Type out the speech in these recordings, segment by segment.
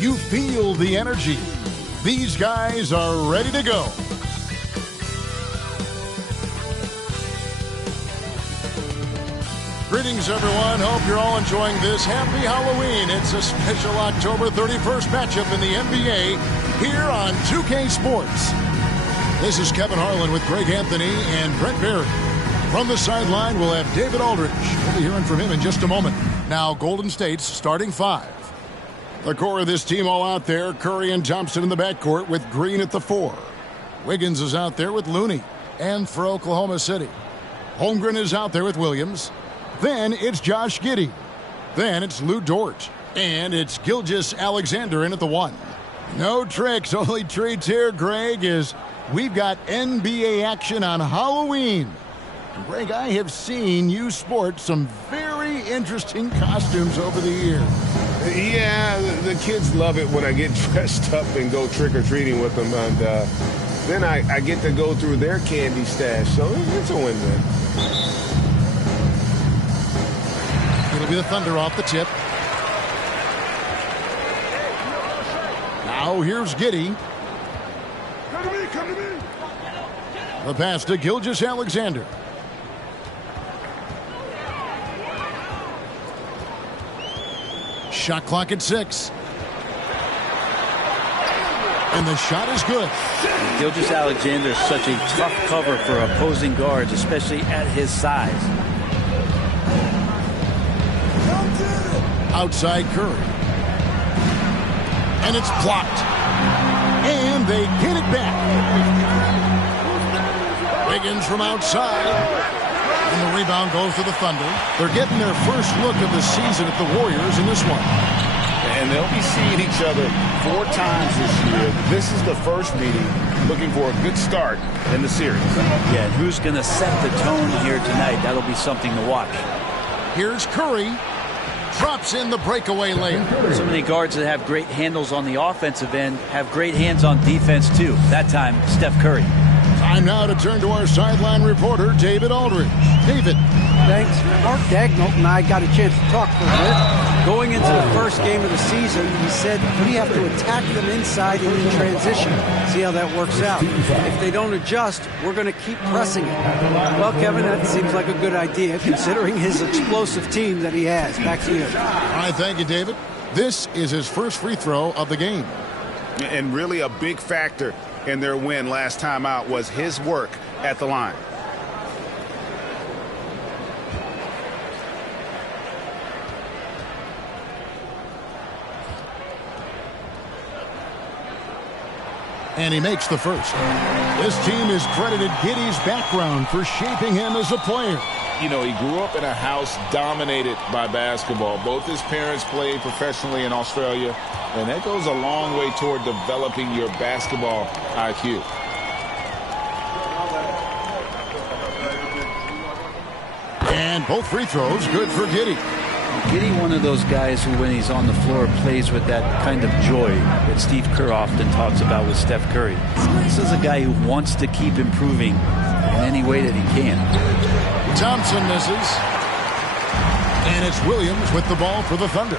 You feel the energy. These guys are ready to go. Greetings, everyone. Hope you're all enjoying this. Happy Halloween. It's a special October 31st matchup in the NBA here on 2K Sports. This is Kevin Harlan with Greg Anthony and Brent Barry. From the sideline, we'll have David Aldridge. We'll be hearing from him in just a moment. Now, Golden State's starting five. The core of this team all out there. Curry and Thompson in the backcourt with Green at the 4. Wiggins is out there with Looney. And for Oklahoma City, Holmgren is out there with Williams. Then it's Josh Giddey. Then it's Lou Dort. And it's Gilgeous-Alexander in at the 1. No tricks, only treats here, Greg, is we've got NBA action on Halloween. Greg, I have seen you sport some very interesting costumes over the years. Yeah, the kids love it when I get dressed up and go trick-or-treating with them. And then I get to go through their candy stash, so it's a win-win. It'll be the Thunder off the tip. Now here's Giddey. Come to me, come to me. The pass to Gilgeous-Alexander. Shot clock at 6. And the shot is good. Gilgeous-Alexander is such a tough cover for opposing guards, especially at his size. Outside Curry. And it's blocked. And they get it back. Wiggins from outside. And the rebound goes to the Thunder. They're getting their first look of the season at the Warriors in this one. And they'll be seeing each other 4 times this year. This is the first meeting, looking for a good start in the series. Yeah, and who's going to set the tone here tonight? That'll be something to watch. Here's Curry. Drops in the breakaway lane. So many guards that have great handles on the offensive end have great hands on defense, too. That time, Steph Curry. Time now to turn to our sideline reporter, David Aldridge. David. Thanks. Mark Daigneault and I got a chance to talk for a bit. Going into the first game of the season, he said we have to attack them inside and in transition. See how that works out. If they don't adjust, we're going to keep pressing it. Well, Kevin, that seems like a good idea, considering his explosive team that he has. Back to you. All right, thank you, David. This is his first free throw of the game. And really a big factor in their win last time out was his work at the line. And he makes the first. This team is credited Giddey's background for shaping him as a player. You know, he grew up in a house dominated by basketball. Both his parents played professionally in Australia, and that goes a long way toward developing your basketball IQ. And both free throws good for Giddey. Giddey, one of those guys who, when he's on the floor, plays with that kind of joy that Steve Kerr often talks about with Steph Curry. This is a guy who wants to keep improving in any way that he can. Thompson misses. And it's Williams with the ball for the Thunder.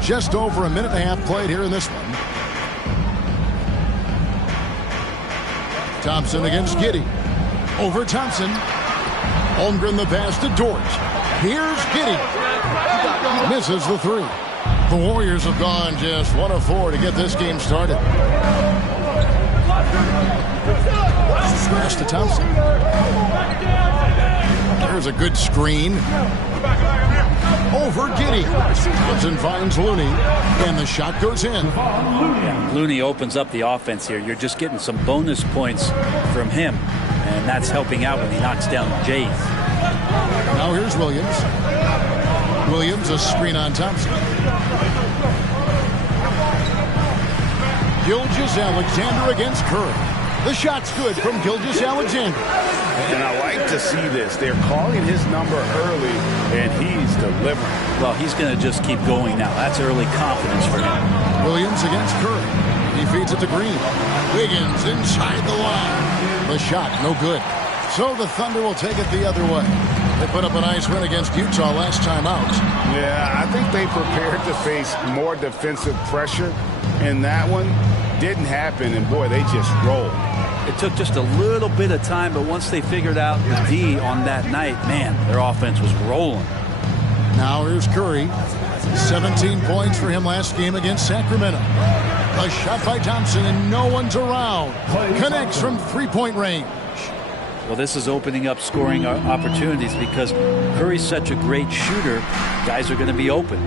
Just over a minute and a half played here in this one. Thompson against Giddey. Over Thompson. Holmgren the pass to Dort. Here's Giddey. Misses the 3. The Warriors have gone just 1 of 4 to get this game started. Pass to Thompson. There's a good screen. Over Giddey. Thompson finds Looney. And the shot goes in. Yeah, Looney opens up the offense here. You're just getting some bonus points from him. And that's helping out when he knocks down Jays. Now here's Williams. Williams, a screen on Thompson. Gilgeous-Alexander against Curry. The shot's good from Gilgeous-Alexander. And I like to see this. They're calling his number early, and he's delivering. Well, he's going to just keep going now. That's early confidence for him. Williams against Curry. He feeds it to Green. Wiggins inside the line. The shot, no good. So the Thunder will take it the other way. They put up a nice win against Utah last time out. Yeah, I think they prepared to face more defensive pressure in that one. Didn't happen, and boy, they just rolled. It took just a little bit of time, but once they figured out the D on that night, man, their offense was rolling. Now here's Curry. 17 points for him last game against Sacramento. A shot by Thompson, and no one's around. Connects from three-point range. Well, this is opening up scoring opportunities because Curry's such a great shooter. Guys are going to be open.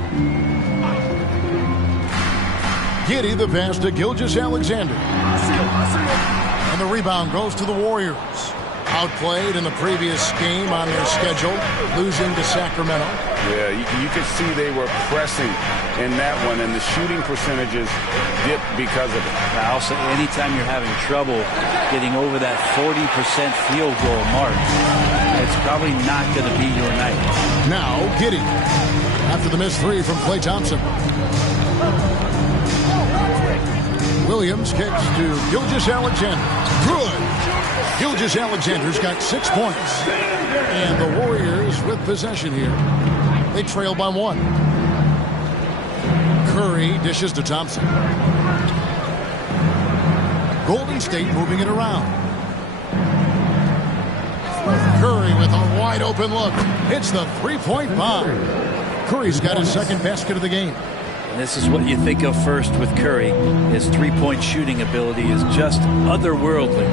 Giddey the pass to Gilgeous-Alexander. And the rebound goes to the Warriors. Outplayed in the previous game on their schedule, losing to Sacramento. Yeah, you could see they were pressing in that one, and the shooting percentages dipped because of it. Now, also, anytime you're having trouble getting over that 40% field goal mark, it's probably not going to be your night. Now, Giddey, after the missed three from Klay Thompson. Williams kicks to Gilgeous-Alexander. Good. Gilgeous-Alexander's got 6 points. And the Warriors with possession here. They trail by 1. Curry dishes to Thompson. Golden State moving it around. Curry with a wide open look. Hits the three-point bomb. Curry's got his second basket of the game. And this is what you think of first with Curry. His three-point shooting ability is just otherworldly.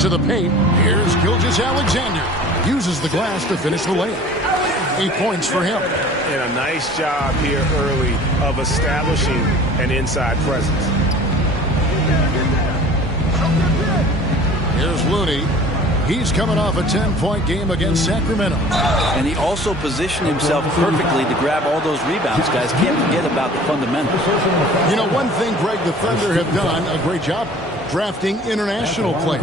To the paint, here's Gilgeous-Alexander. Uses the glass to finish the layup. 8 points for him. And a nice job here early of establishing an inside presence. Here's Looney. He's coming off a 10-point game against Sacramento. And he also positioned himself perfectly to grab all those rebounds, guys. Can't forget about the fundamentals. You know, one thing, Greg, the Thunder have done a great job drafting international players.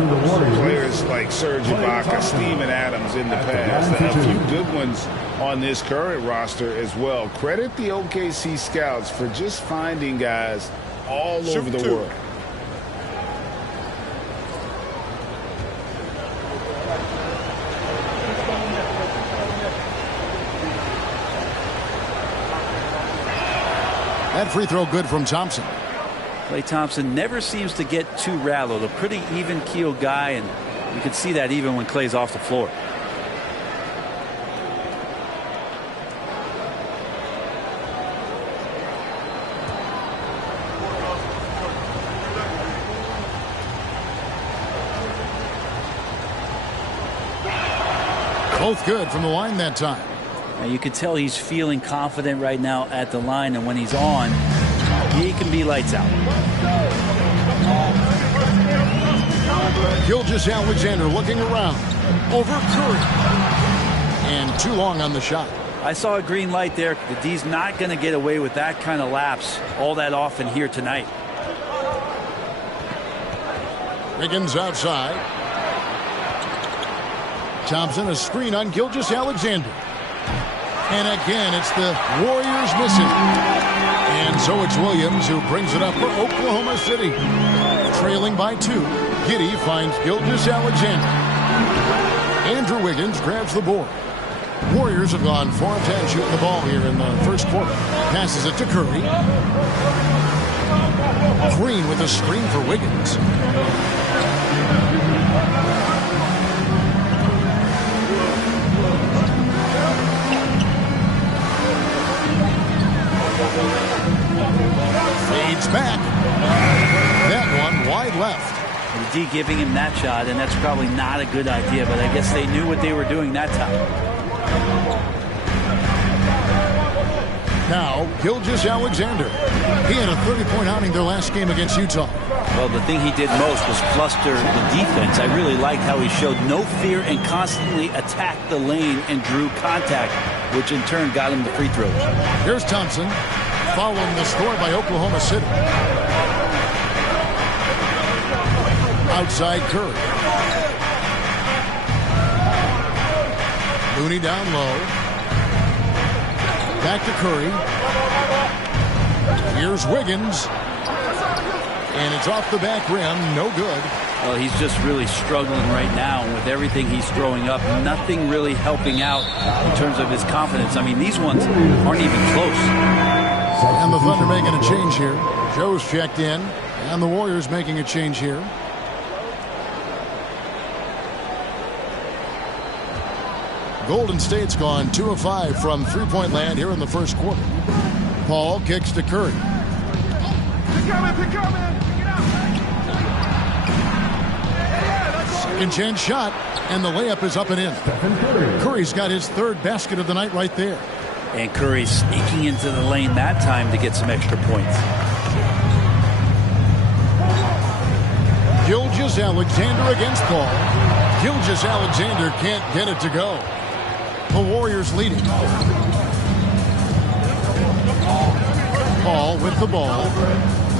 Players like Serge Ibaka, Steven Adams in the past. A few good ones on this current roster as well. Credit the OKC scouts for just finding guys all over the world. That free throw good from Thompson. Klay Thompson never seems to get too rattled. A pretty even-keeled guy, and you can see that even when Klay's off the floor. Both good from the line that time. Now you can tell he's feeling confident right now at the line, and when he's on, he can be lights out. Gilgeous-Alexander looking around. Over Curry. And too long on the shot. I saw a green light there. The D's not going to get away with that kind of lapse all that often here tonight. Wiggins outside. Thompson, a screen on Gilgeous-Alexander. And again, it's the Warriors missing. And so it's Williams who brings it up for Oklahoma City. Trailing by 2. Giddey finds Gilgeous-Alexander. Andrew Wiggins grabs the board. Warriors have gone 4 of 10 shooting the ball here in the first quarter. Passes it to Curry. Green with a screen for Wiggins. Fades back. That one wide left. The D giving him that shot, and that's probably not a good idea, but I guess they knew what they were doing that time. Now, Gilgeous-Alexander. He had a 30-point outing their last game against Utah. Well, the thing he did most was fluster the defense. I really liked how he showed no fear and constantly attacked the lane and drew contact, which in turn got him the free throws. Here's Thompson, following the score by Oklahoma City. Outside Curry. Looney down low. Back to Curry. Here's Wiggins. And it's off the back rim. No good. Well, he's just really struggling right now. And with everything he's throwing up, nothing really helping out in terms of his confidence. I mean, these ones aren't even close. And the Thunder making a change here. Joe's checked in, and the Warriors making a change here. Golden State's gone 2 of 5 from three-point land here in the first quarter. Paul kicks to Curry. Second chance shot, and the layup is up and in. Curry's got his third basket of the night right there. And Curry sneaking into the lane that time to get some extra points. Gilgeous-Alexander against Paul. Gilgeous-Alexander can't get it to go. The Warriors leading. Paul with the ball.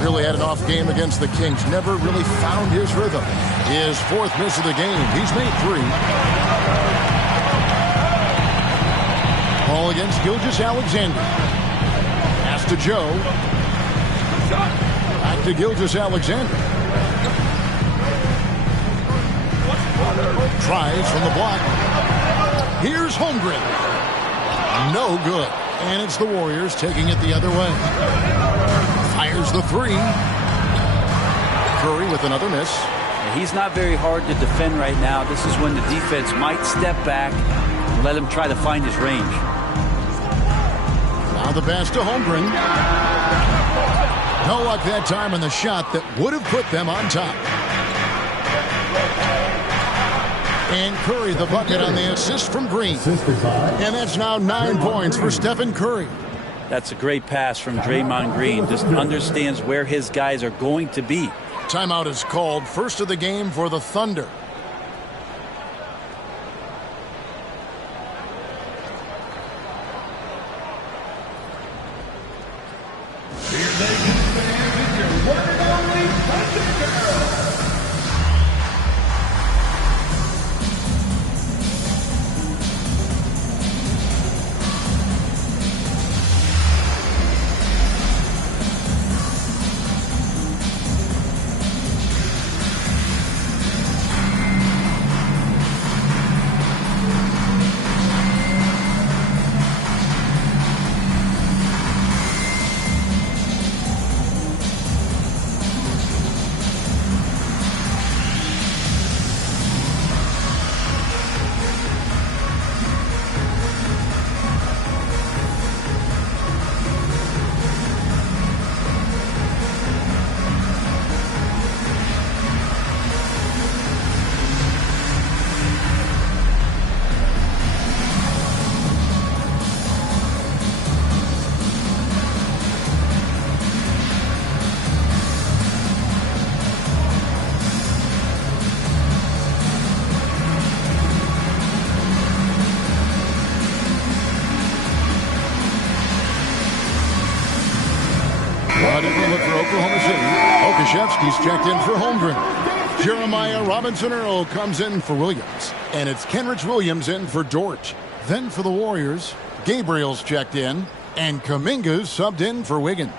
Really had an off game against the Kings. Never really found his rhythm. His fourth miss of the game. He's made 3. Paul against Gilgeous-Alexander. Pass to Joe. Back to Gilgeous-Alexander. Tries from the block. Here's Holmgren. No good. And it's the Warriors taking it the other way. Fires the 3. Curry with another miss. He's not very hard to defend right now. This is when the defense might step back and let him try to find his range. Now the pass to Holmgren. No luck that time on the shot that would have put them on top. And Curry the bucket on the assist from Green. And that's now 9 points for Stephen Curry. That's a great pass from Draymond Green. Just understands where his guys are going to be. Timeout is called. First of the game for the Thunder. Look for Oklahoma City. Okashevsky's checked in for Holmgren. Jeremiah Robinson-Earl comes in for Williams. And it's Kenrich Williams in for Dort. Then for the Warriors, Gabriel's checked in. And Kuminga's subbed in for Wiggins.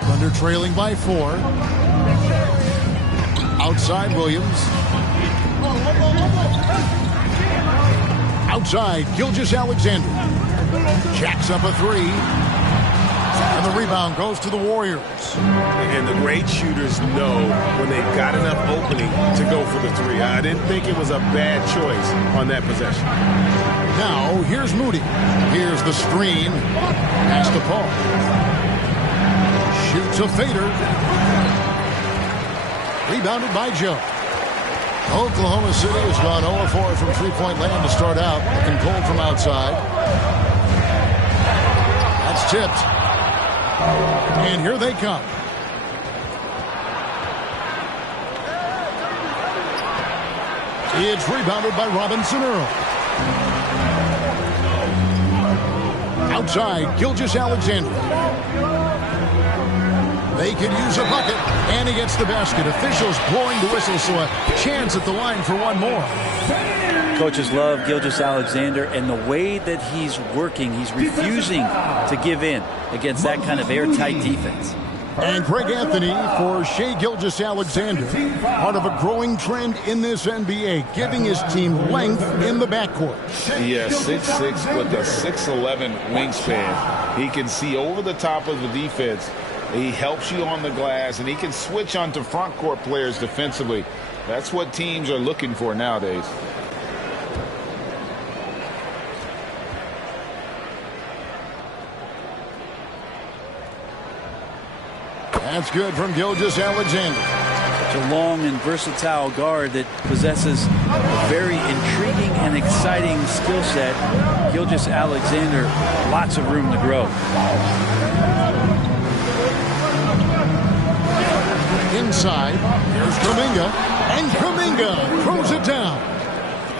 Thunder trailing by 4. Outside Williams. Outside Gilgeous-Alexander. Jacks up a 3. And the rebound goes to the Warriors. And the great shooters know when they've got enough opening to go for the 3. I didn't think it was a bad choice on that possession. Now here's Moody. Here's the screen. Pass to Paul. Shoots a fader. Rebounded by Joe. Oklahoma City has gone 0-4 from three-point land to start out. Looking cold from outside. That's tipped. And here they come. It's rebounded by Robinson-Earl. Outside, Gilgeous-Alexander. They could use a bucket, and he gets the basket. Officials blowing the whistle, so a chance at the line for one more. Coaches love Gilgeous-Alexander, and the way that he's working, he's refusing to give in against that kind of airtight defense. And Greg Anthony for Shai Gilgeous-Alexander, part of a growing trend in this NBA, giving his team length in the backcourt. Yeah, 6'6" with a 6'11" wingspan. He can see over the top of the defense. He helps you on the glass, and he can switch onto front court players defensively. That's what teams are looking for nowadays. That's good from Gilgeous-Alexander. Such a long and versatile guard that possesses a very intriguing and exciting skill set. Gilgeous-Alexander, lots of room to grow. Inside, here's Kuminga, and Kuminga throws it down.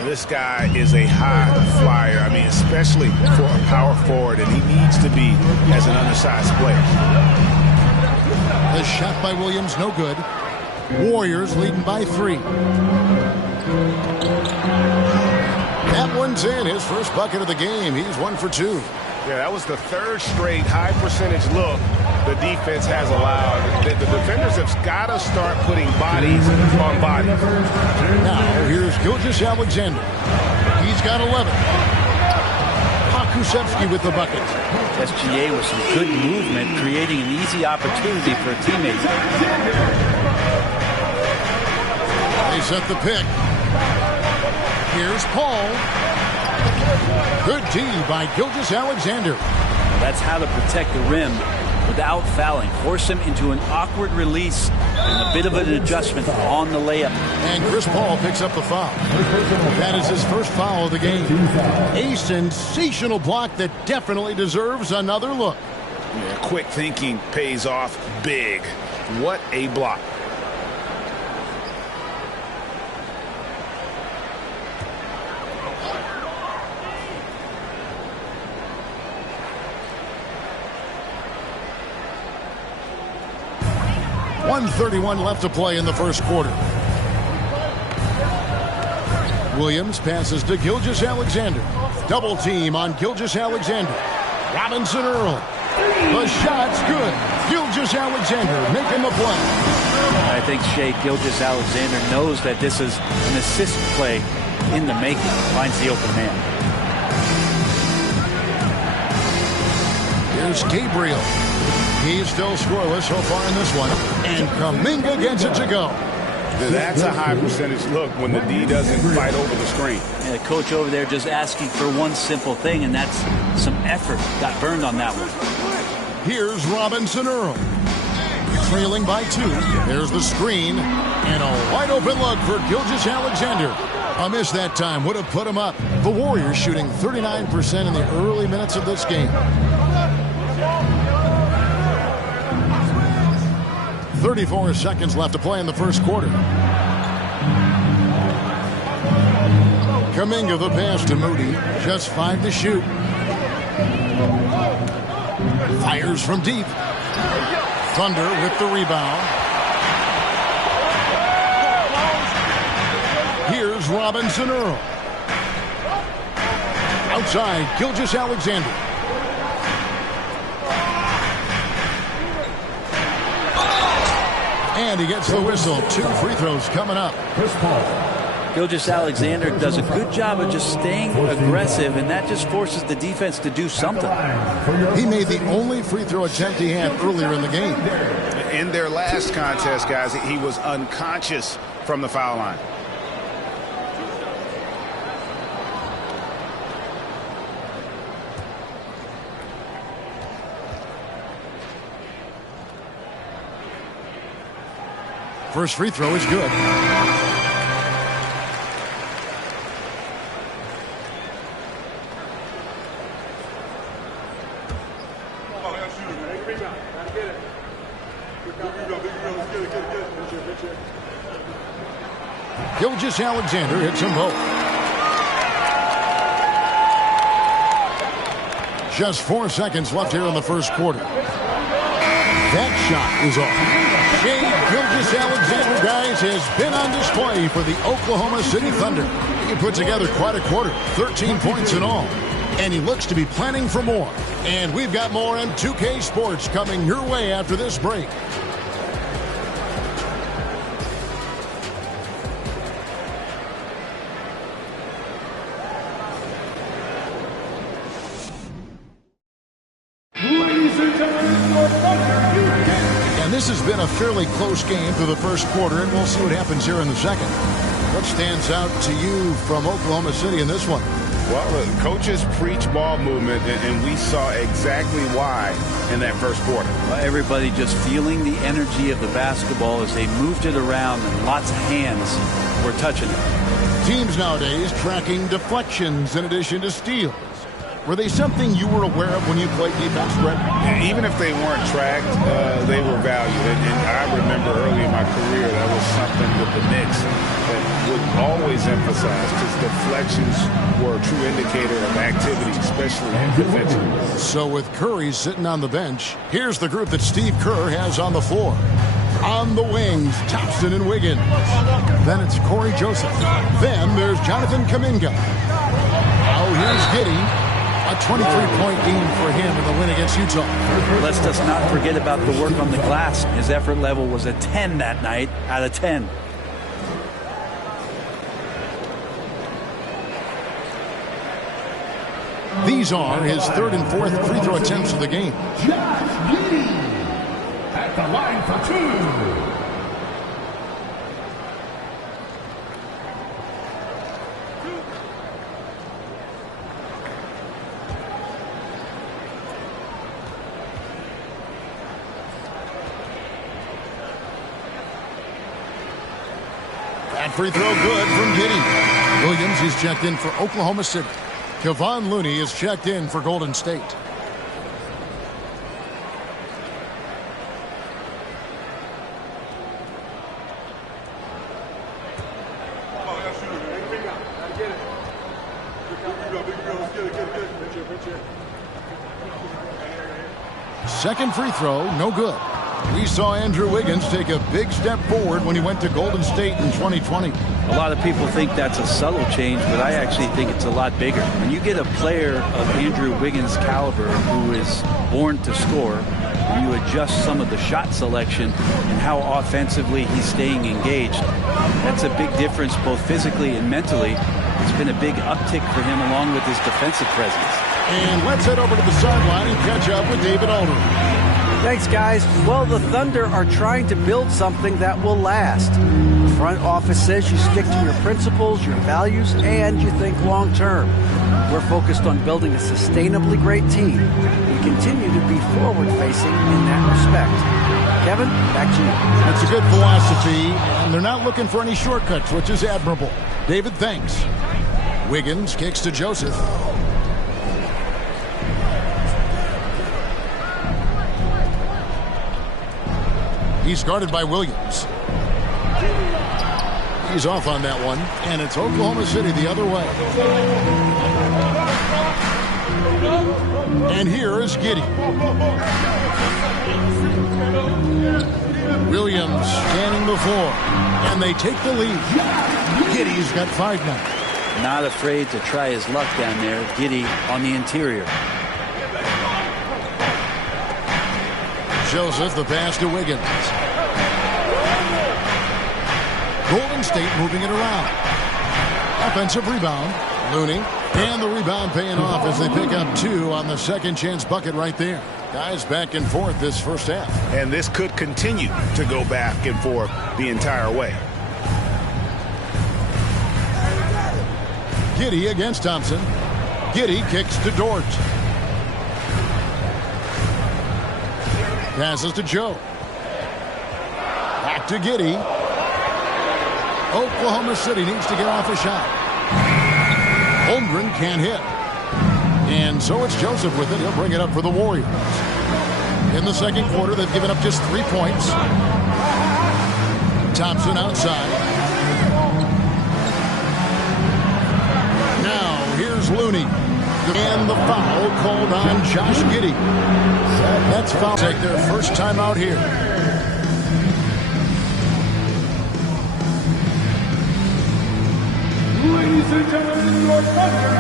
This guy is a high flyer. I mean, especially for a power forward, and he needs to be as an undersized player. The shot by Williams, no good. Warriors leading by 3. That one's in. His first bucket of the game. He's 1 for 2. Yeah, that was the third straight high percentage look the defense has allowed. The defenders have got to start putting bodies on bodies. Now, here's Gilgeous-Alexander. He's got 11. Pokusevski with the bucket. SGA with some good movement, creating an easy opportunity for a teammate. They set the pick. Here's Paul. Good D by Gilgeous-Alexander. That's how to protect the rim without fouling. Force him into an awkward release and a bit of an adjustment on the layup. And Chris Paul picks up the foul. That is his first foul of the game. A sensational block that definitely deserves another look. Yeah, quick thinking pays off big. What a block. .131 left to play in the first quarter. Williams passes to Gilgeous-Alexander. Double team on Gilgeous-Alexander. Robinson Earl. The shot's good. Gilgeous-Alexander making the play. I think Shai Gilgeous-Alexander knows that this is an assist play in the making. Finds the open man. Here's Gabriel. He's still scoreless so far in this one. And Kuminga gets it to go. That's a high percentage look when the D doesn't fight over the screen. Yeah, the coach over there just asking for one simple thing, and that's some effort. Got burned on that one. Here's Robinson Earl. Trailing by 2. There's the screen. And a wide open look for Gilgeous-Alexander. A miss that time would have put him up. The Warriors shooting 39% in the early minutes of this game. 34 seconds left to play in the first quarter. Kuminga the pass to Moody. Just 5 to shoot. Fires from deep. Thunder with the rebound. Here's Robinson Earl. Outside, Gilgeous-Alexander. And he gets the whistle. 2 free throws coming up. Gilgeous-Alexander does a good job of just staying aggressive, and that just forces the defense to do something. He made the only free throw attempt he had earlier in the game. In their last contest, guys, he was unconscious from the foul line. First free throw is good. Gilgeous-Alexander hits them both. Just 4 seconds left here in the first quarter. That shot is off. Shai Gilgeous-Alexander, guys, has been on display for the Oklahoma City Thunder. He put together quite a quarter, 13 points in all. And he looks to be planning for more. And we've got more on 2K Sports coming your way after this break. And this has been a fairly close game through the first quarter, and we'll see what happens here in the second. What stands out to you from Oklahoma City in this one? Well, the coaches preach ball movement, and we saw exactly why in that first quarter. Well, everybody just feeling the energy of the basketball as they moved it around, and lots of hands were touching it. Teams nowadays tracking deflections in addition to steals. Were they something you were aware of when you played defense, Brett? Even if they weren't tracked, they were valued. And I remember early in my career, that was something with the Knicks that would always emphasize, because deflections were a true indicator of activity, especially defensively. So with Curry sitting on the bench, here's the group that Steve Kerr has on the floor. On the wings, Thompson and Wiggins. Then it's Corey Joseph. Then there's Jonathan Kuminga. Now here's Giddey. A 23-point game for him in the win against Utah. Let's just not forget about the work on the glass. His effort level was a 10 that night out of 10. These are his third and fourth free throw attempts of the game. Josh Giddey at the line for two. That free throw good from Giddey. Williams is checked in for Oklahoma City. Kevon Looney is checked in for Golden State. Second free throw, no good. We saw Andrew Wiggins take a big step forward when he went to Golden State in 2020. A lot of people think that's a subtle change, but I actually think it's a lot bigger. When you get a player of Andrew Wiggins' caliber who is born to score, and you adjust some of the shot selection and how offensively he's staying engaged, that's a big difference both physically and mentally. It's been a big uptick for him along with his defensive presence. And let's head over to the sideline and catch up with David Aldridge. Thanks, guys. Well, the Thunder are trying to build something that will last. The front office says you stick to your principles, your values, and you think long term. We're focused on building a sustainably great team. We continue to be forward-facing in that respect. Kevin, back to you. That's a good philosophy, and they're not looking for any shortcuts, which is admirable. David, thanks. Wiggins kicks to Joseph. He's guarded by Williams. He's off on that one, and it's Oklahoma City the other way. And here is Giddey. Williams scanning the floor, and they take the lead. Giddey's got 5 now. Not afraid to try his luck down there. Giddey on the interior. Joseph, the pass to Wiggins. Golden State moving it around. Offensive rebound. Looney. And the rebound paying off as they pick up 2 on the second chance bucket right there. Guys back and forth this first half. And this could continue to go back and forth the entire way. Giddey against Thompson. Giddey kicks to Dort. Passes to Joe. Back to Giddey. Oklahoma City needs to get off a shot. Holmgren can't hit. And so it's Joseph with it. He'll bring it up for the Warriors. In the second quarter, they've given up just 3 points. Thompson outside. Now, here's Looney. And the foul called on Josh Giddey. That's foul. Take their first time out here. Ladies and gentlemen, your Thunder.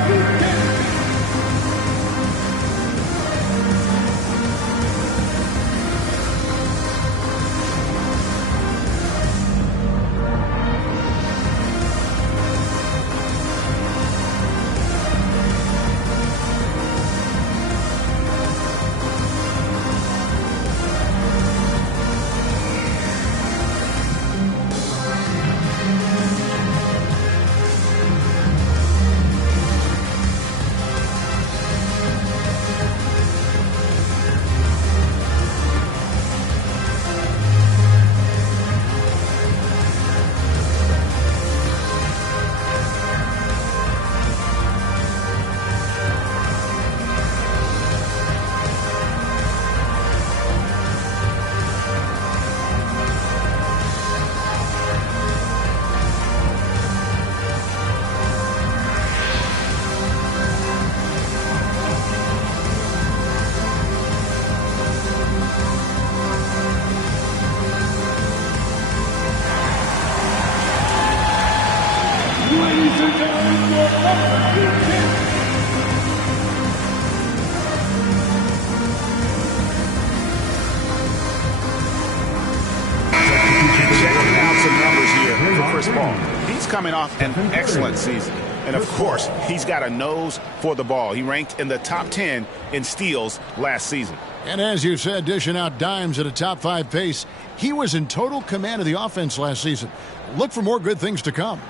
Coming off an excellent season. And of course, he's got a nose for the ball. He ranked in the top 10 in steals last season. And as you said, dishing out dimes at a top 5 pace, he was in total command of the offense last season. Look for more good things to come.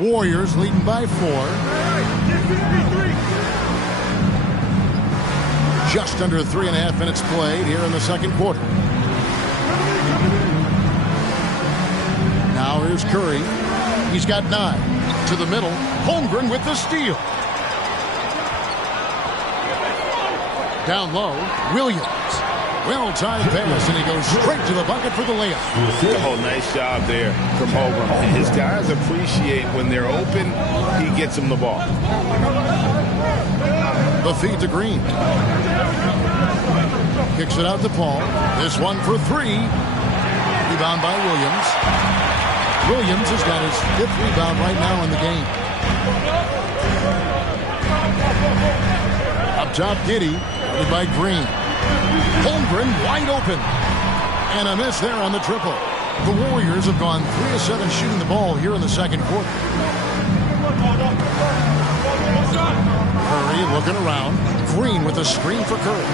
Warriors leading by 4. Just under 3.5 minutes played here in the second quarter. Now here's Curry. He's got 9. To the middle. Holmgren with the steal. Down low. Williams. Well-timed pass, and he goes straight to the bucket for the layup. Oh, nice job there from Holmgren. His guys appreciate when they're open, he gets them the ball. The feed to Green. Kicks it out to Paul. This one for 3. Rebound by Williams. Williams has got his 5th rebound right now in the game. Up top, Giddey. Led by Green. Holmgren wide open. And a miss there on the triple. The Warriors have gone 3 of 7 shooting the ball here in the second quarter. Curry looking around. Green with a screen for Curry.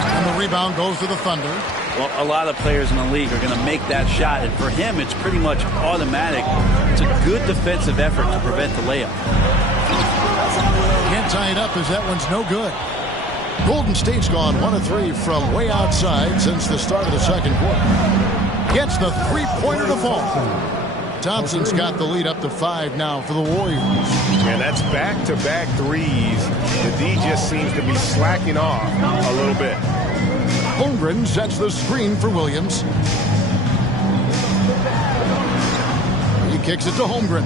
And the rebound goes to the Thunder. Well, a lot of players in the league are going to make that shot, and for him, it's pretty much automatic. It's a good defensive effort to prevent the layup. Can't tie it up as that one's no good. Golden State's gone 1 of 3 from way outside since the start of the second quarter. Gets the three-pointer to fall. Thompson's got the lead up to 5 now for the Warriors. And that's back-to-back threes. The D just seems to be slacking off a little bit. Holmgren sets the screen for Williams. He kicks it to Holmgren.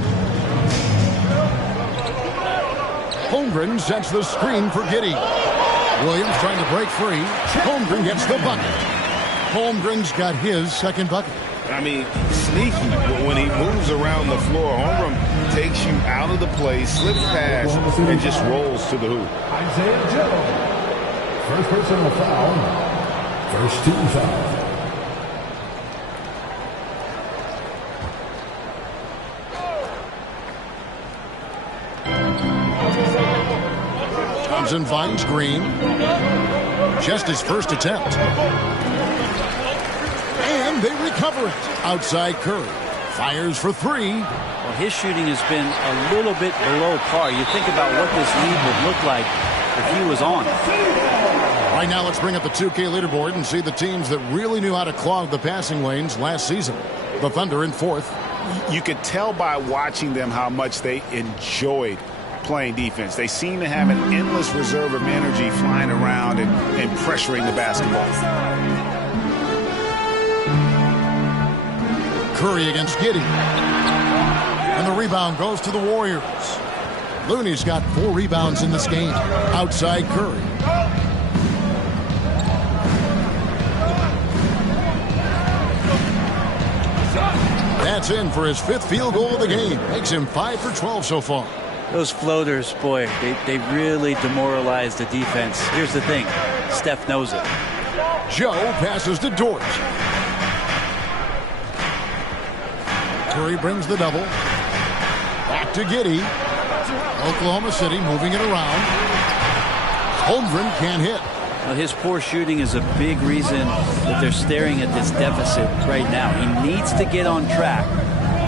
Holmgren sets the screen for Giddey. Williams trying to break free. Holmgren gets the bucket. Holmgren's got his second bucket. I mean, sneaky. When he moves around the floor, Holmgren takes you out of the play, slips past, and just rolls to the hoop. Isaiah Joe. First personal foul. First team foul. Thompson finds Green. Just his first attempt. And they recover it. Outside Curry. Fires for 3. Well, his shooting has been a little bit below par. You think about what this lead would look like if he was on. Right now, let's bring up the 2K leaderboard and see the teams that really knew how to clog the passing lanes last season. The Thunder in 4th. You could tell by watching them how much they enjoyed playing defense. They seem to have an endless reserve of energy flying around and pressuring the basketball. Curry against Giddey. And the rebound goes to the Warriors. Looney's got 4 rebounds in this game. Outside Curry. That's in for his 5th field goal of the game. Makes him 5 for 12 so far. Those floaters, boy, they really demoralize the defense. Here's the thing. Steph knows it. Joe passes to Dort. Curry brings the double. Back to Giddey. Oklahoma City moving it around. Holmgren can't hit. Well, his poor shooting is a big reason that they're staring at this deficit right now. He needs to get on track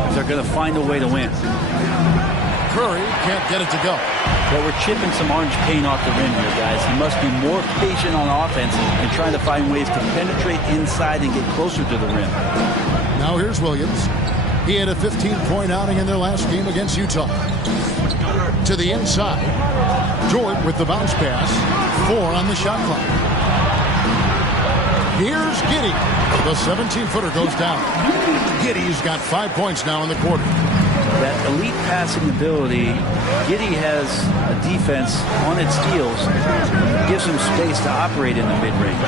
if they're going to find a way to win. Curry can't get it to go. Well, we're chipping some orange paint off the rim here, guys. He must be more patient on offense and trying to find ways to penetrate inside and get closer to the rim. Now here's Williams. He had a 15-point outing in their last game against Utah. To the inside. Dort with the bounce pass. 4 on the shot clock. Here's Giddey. The 17-footer goes down. Giddey's got 5 points now in the quarter. That elite passing ability, Giddey has a defense on its heels, gives him space to operate in the mid-range.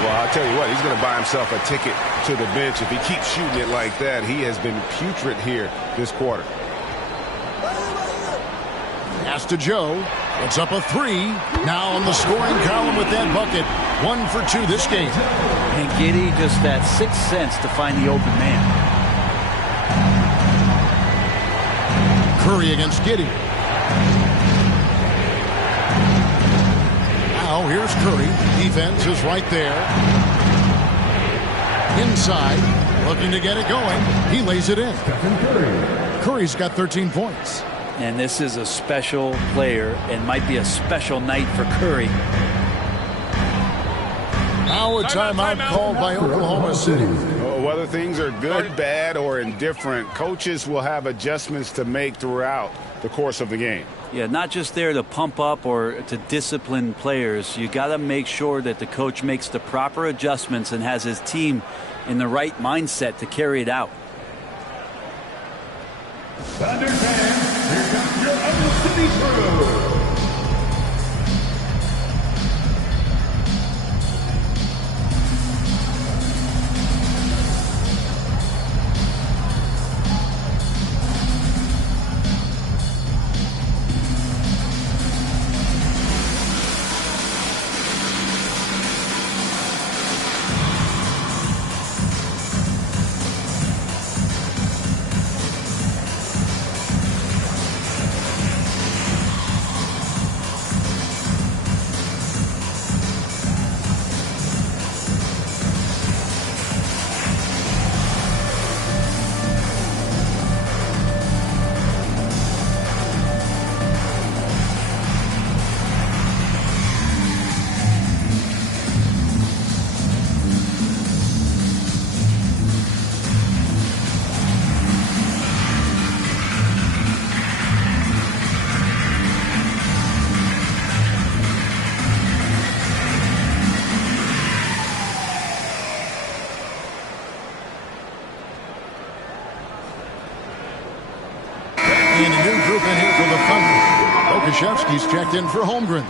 Well, I'll tell you what, he's going to buy himself a ticket to the bench. If he keeps shooting it like that, he has been putrid here this quarter. Pass to Joe. It's up a 3. Now on the scoring column with that bucket. 1 for 2 this game. And Giddey just that 6th sense to find the open man. Curry against Giddey. Now here's Curry. Defense is right there. Inside. Looking to get it going. He lays it in. Curry's got 13 points. And this is a special player and might be a special night for Curry. Now a timeout called by Oklahoma City. Whether things are good, bad, or indifferent, coaches will have adjustments to make throughout the course of the game. Yeah, not just there to pump up or to discipline players. You got to make sure that the coach makes the proper adjustments and has his team in the right mindset to carry it out. Thunder fans, here comes your own city crew. And a new group in here for the Thunder. Okashevsky's checked in for Holmgren.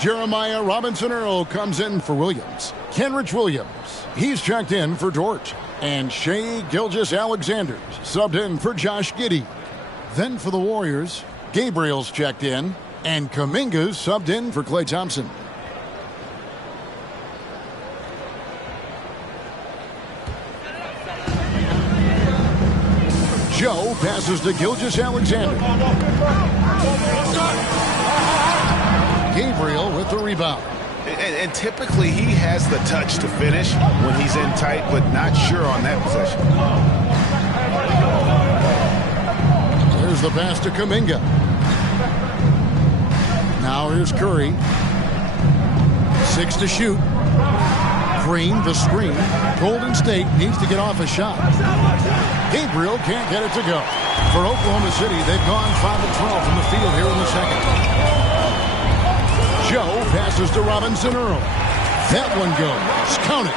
Jeremiah Robinson-Earl comes in for Williams. Kenrich Williams, he's checked in for Dort. And Shai Gilgeous-Alexander subbed in for Josh Giddey. Then for the Warriors, Gabriel's checked in. And Kuminga's subbed in for Klay Thompson. Joe passes to Gilgeous-Alexander. Gabriel with the rebound. And typically he has the touch to finish when he's in tight, but not sure on that possession. There's the pass to Kuminga. Now here's Curry. 6 to shoot. Green, the screen. Golden State needs to get off a shot. Gabriel can't get it to go. For Oklahoma City, they've gone 5 of 12 from the field here in the second. Joe passes to Robinson-Earl. That one goes. Count it.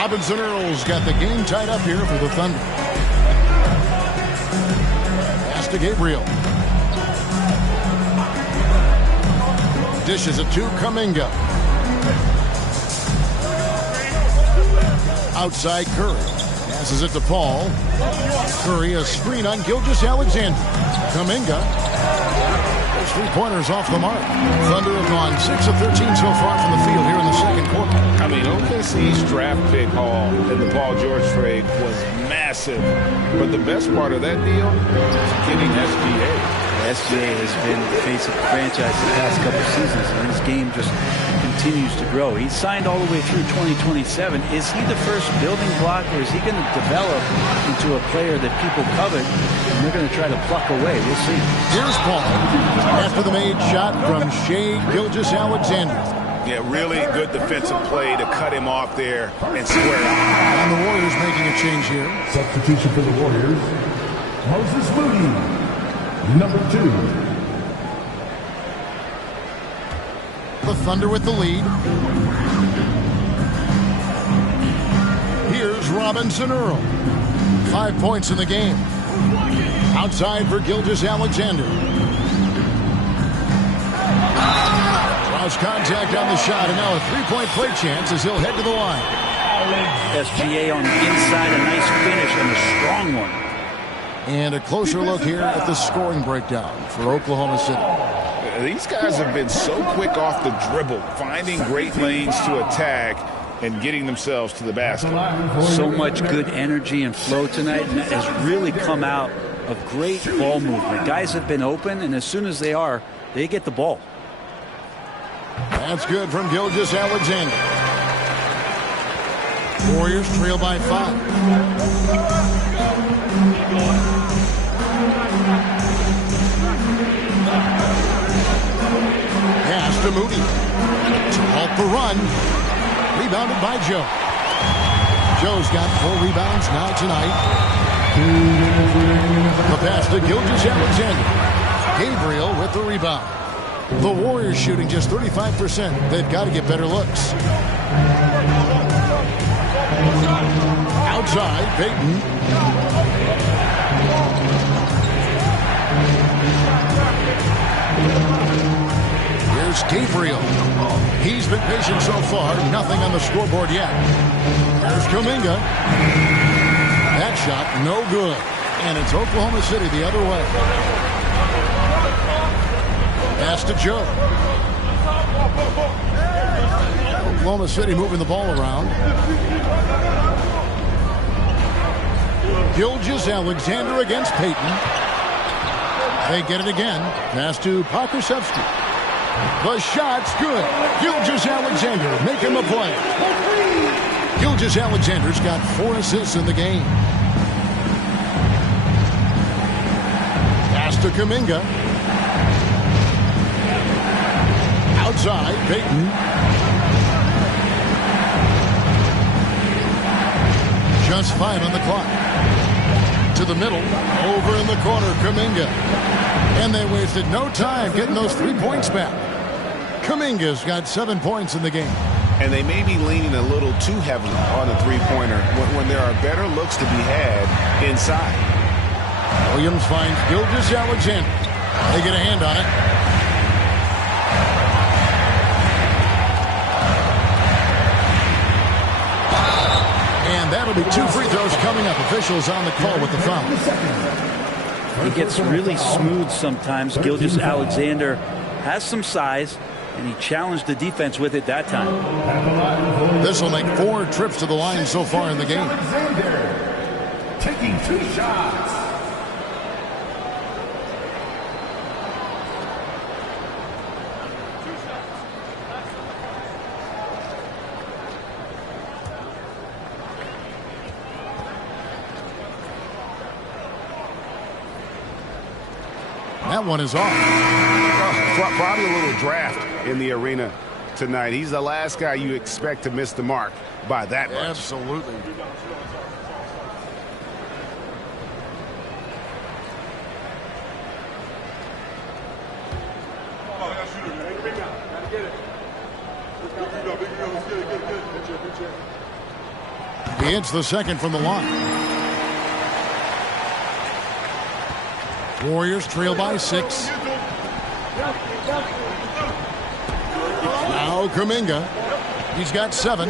Robinson-Earl's got the game tied up here for the Thunder. to Gabriel. Dishes it to Kuminga. Outside Curry. Passes it to Paul. Curry a screen on Gilgeous-Alexander. Kuminga. Those three-pointers off the mark. Thunder have gone 6 of 13 so far from the field here in the second quarter. I mean, OKC's draft pick haul in the Paul George trade was massive. But the best part of that deal is getting SGA. SGA has been the face of the franchise the past couple seasons, and his game just continues to grow. He's signed all the way through 2027. Is he the first building block, or is he going to develop into a player that people covet and they're going to try to pluck away? We'll see. Here's Paul after the made shot from Shai Gilgeous-Alexander. Yeah, really good defensive play to cut him off there and square up. And the Warriors making a change here. Substitution for the Warriors. Moses Moody, number 2. The Thunder with the lead. Here's Robinson Earl. 5 points in the game. Outside for Gilgeous-Alexander. Draws contact on the shot, and now a three-point play chance as he'll head to the line. SGA on the inside, a nice finish and a strong one. And a closer look here at the scoring breakdown for Oklahoma City. These guys have been so quick off the dribble, finding great lanes to attack and getting themselves to the basket. So much good energy and flow tonight, and that has really come out of great ball movement. Guys have been open, and as soon as they are, they get the ball. That's good from Gilgeous-Alexander. Warriors trail by 5. Pass to Moody. To halt the run. Rebounded by Joe. Joe's got 4 rebounds now tonight. The pass to Gilgeous-Alexander. Gabriel with the rebound. The Warriors shooting just 35%. They've got to get better looks. Outside, Payton. Here's Gabriel. He's been patient so far. Nothing on the scoreboard yet. There's Kuminga. That shot, no good. And it's Oklahoma City the other way. Pass to Joe. Oklahoma City moving the ball around. Gilgeous-Alexander against Payton. They get it again. Pass to Pokusevski. The shot's good. Gilgeous-Alexander making the play. Gilgeous-Alexander's got 4 assists in the game. Pass to Kuminga. Outside, Payton. Just 5 on the clock. To the middle. Over in the corner, Kuminga. And they wasted no time getting those 3 points back. Kuminga's got 7 points in the game. And they may be leaning a little too heavily on the three-pointer when there are better looks to be had inside. Williams finds Gilgeous-Alexander. They get a hand on it. And that'll be 2 free throws coming up. Officials on the call with the foul. He gets really smooth sometimes. Gilgeous-Alexander has some size, and he challenged the defense with it that time. This will make 4 trips to the line so far in the game. Alexander taking 2 shots. That one is off. Probably a little draft in the arena tonight. He's the last guy you expect to miss the mark by that much. Absolutely. He hits the second from the line. Warriors trail by 6. Now Kuminga. He's got 7.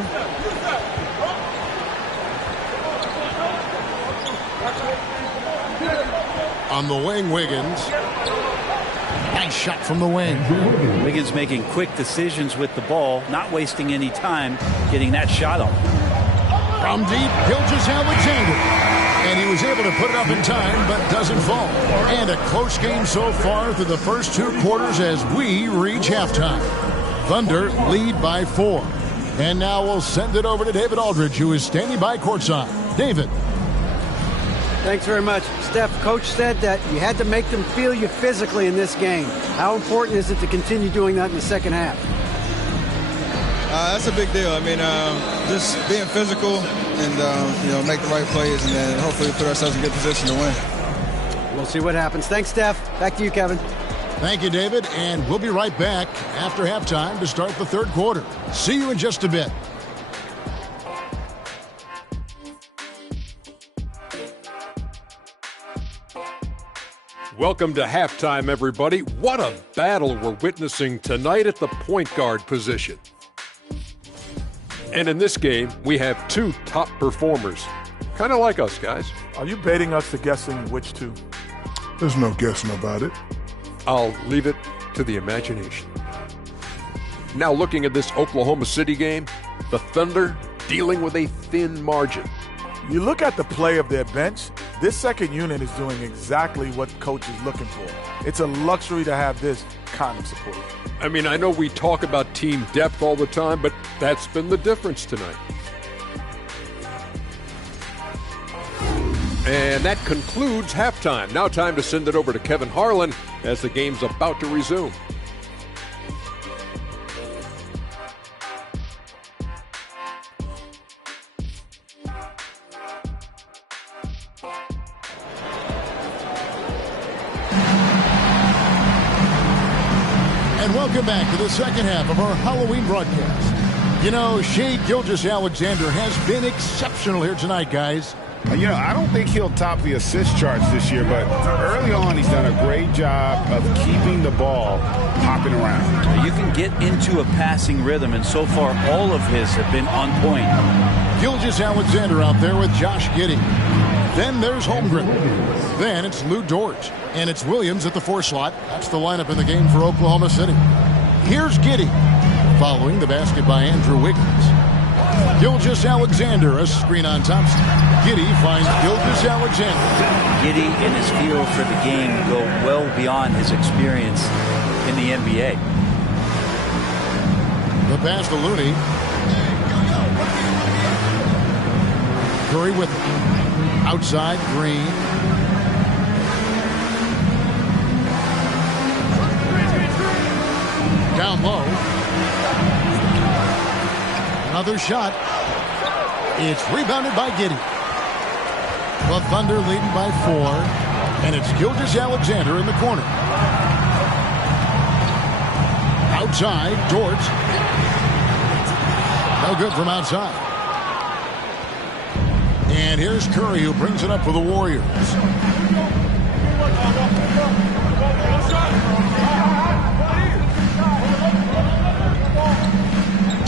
On the wing, Wiggins. Nice shot from the wing. Wiggins making quick decisions with the ball, not wasting any time getting that shot off. From deep, Gilgeous-Alexander. And he was able to put it up in time, but doesn't fall. And a close game so far through the first 2 quarters as we reach halftime. Thunder lead by 4. And now we'll send it over to David Aldridge, who is standing by courtside. David. Thanks very much. Steph, Coach said that you had to make them feel you physically in this game. How important is it to continue doing that in the second half? That's a big deal. I mean, just being physical and, make the right plays and then hopefully put ourselves in a good position to win. We'll see what happens. Thanks, Steph. Back to you, Kevin. Thank you, David. And we'll be right back after halftime to start the third quarter. See you in just a bit. Welcome to halftime, everybody. What a battle we're witnessing tonight at the point guard position. And in this game, we have 2 top performers. Kind of like us, guys. Are you baiting us to guessing which 2? There's no guessing about it. I'll leave it to the imagination. Now looking at this Oklahoma City game, the Thunder dealing with a thin margin. You look at the play of their bench, this second unit is doing exactly what coach is looking for. It's a luxury to have this kind of support. I mean, I know we talk about team depth all the time, but that's been the difference tonight. And that concludes halftime. Now time to send it over to Kevin Harlan as the game's about to resume. And welcome back to the second half of our Halloween broadcast. You know, Shai Gilgeous-Alexander has been exceptional here tonight, guys. I don't think he'll top the assist charts this year, but early on he's done a great job of keeping the ball hopping around. You can get into a passing rhythm, and so far all of his have been on point. Gilgeous-Alexander out there with Josh Giddey. Then there's Holmgren. Then it's Lou Dort. And it's Williams at the 4 slot. That's the lineup in the game for Oklahoma City. Here's Giddey, following the basket by Andrew Wiggins. Gilgeous-Alexander, a screen on Thompson. Giddey finds Gilgeous-Alexander. Giddey and his feel for the game go well beyond his experience in the NBA. The pass to Looney. Curry with it. Outside, Green. Down low. Another shot. It's rebounded by Giddey. The Thunder leading by 4. And it's Gilgeous-Alexander in the corner. Outside, Dort. No good from outside. And here's Curry, who brings it up for the Warriors.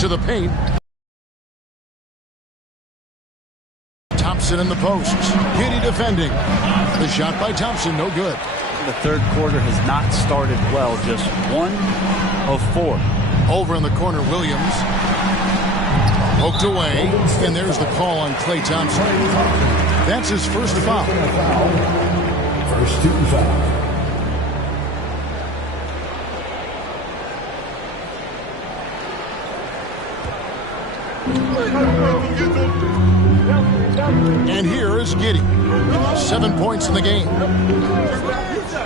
To the paint. Thompson in the post. Giddey defending. The shot by Thompson, no good. The third quarter has not started well, just 1 of 4. Over in the corner, Williams. Poked away, and there's the call on Klay Thompson. That's his first foul. First 2 fouls. And here is Giddey. 7 points in the game.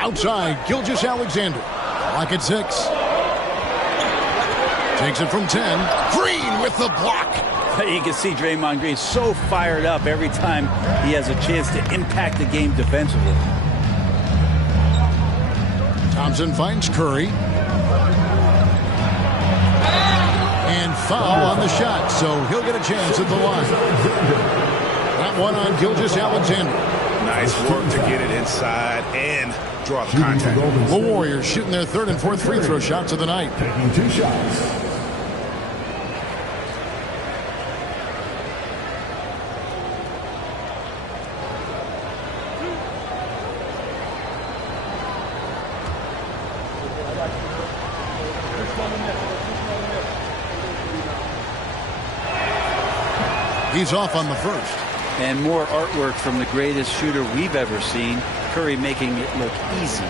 Outside, Gilgeous-Alexander. Lock at 6. Takes it from 10. Green with the block. You can see Draymond Green so fired up every time he has a chance to impact the game defensively. Thompson finds Curry. And foul on the shot, so he'll get a chance at the line. That one on Gilgeous-Alexander. Nice work to get it inside and draw the contact. The Warriors shooting their third and fourth free throw shots of the night. Taking 2 shots. He's off on the first. And more artwork from the greatest shooter we've ever seen. Curry making it look easy.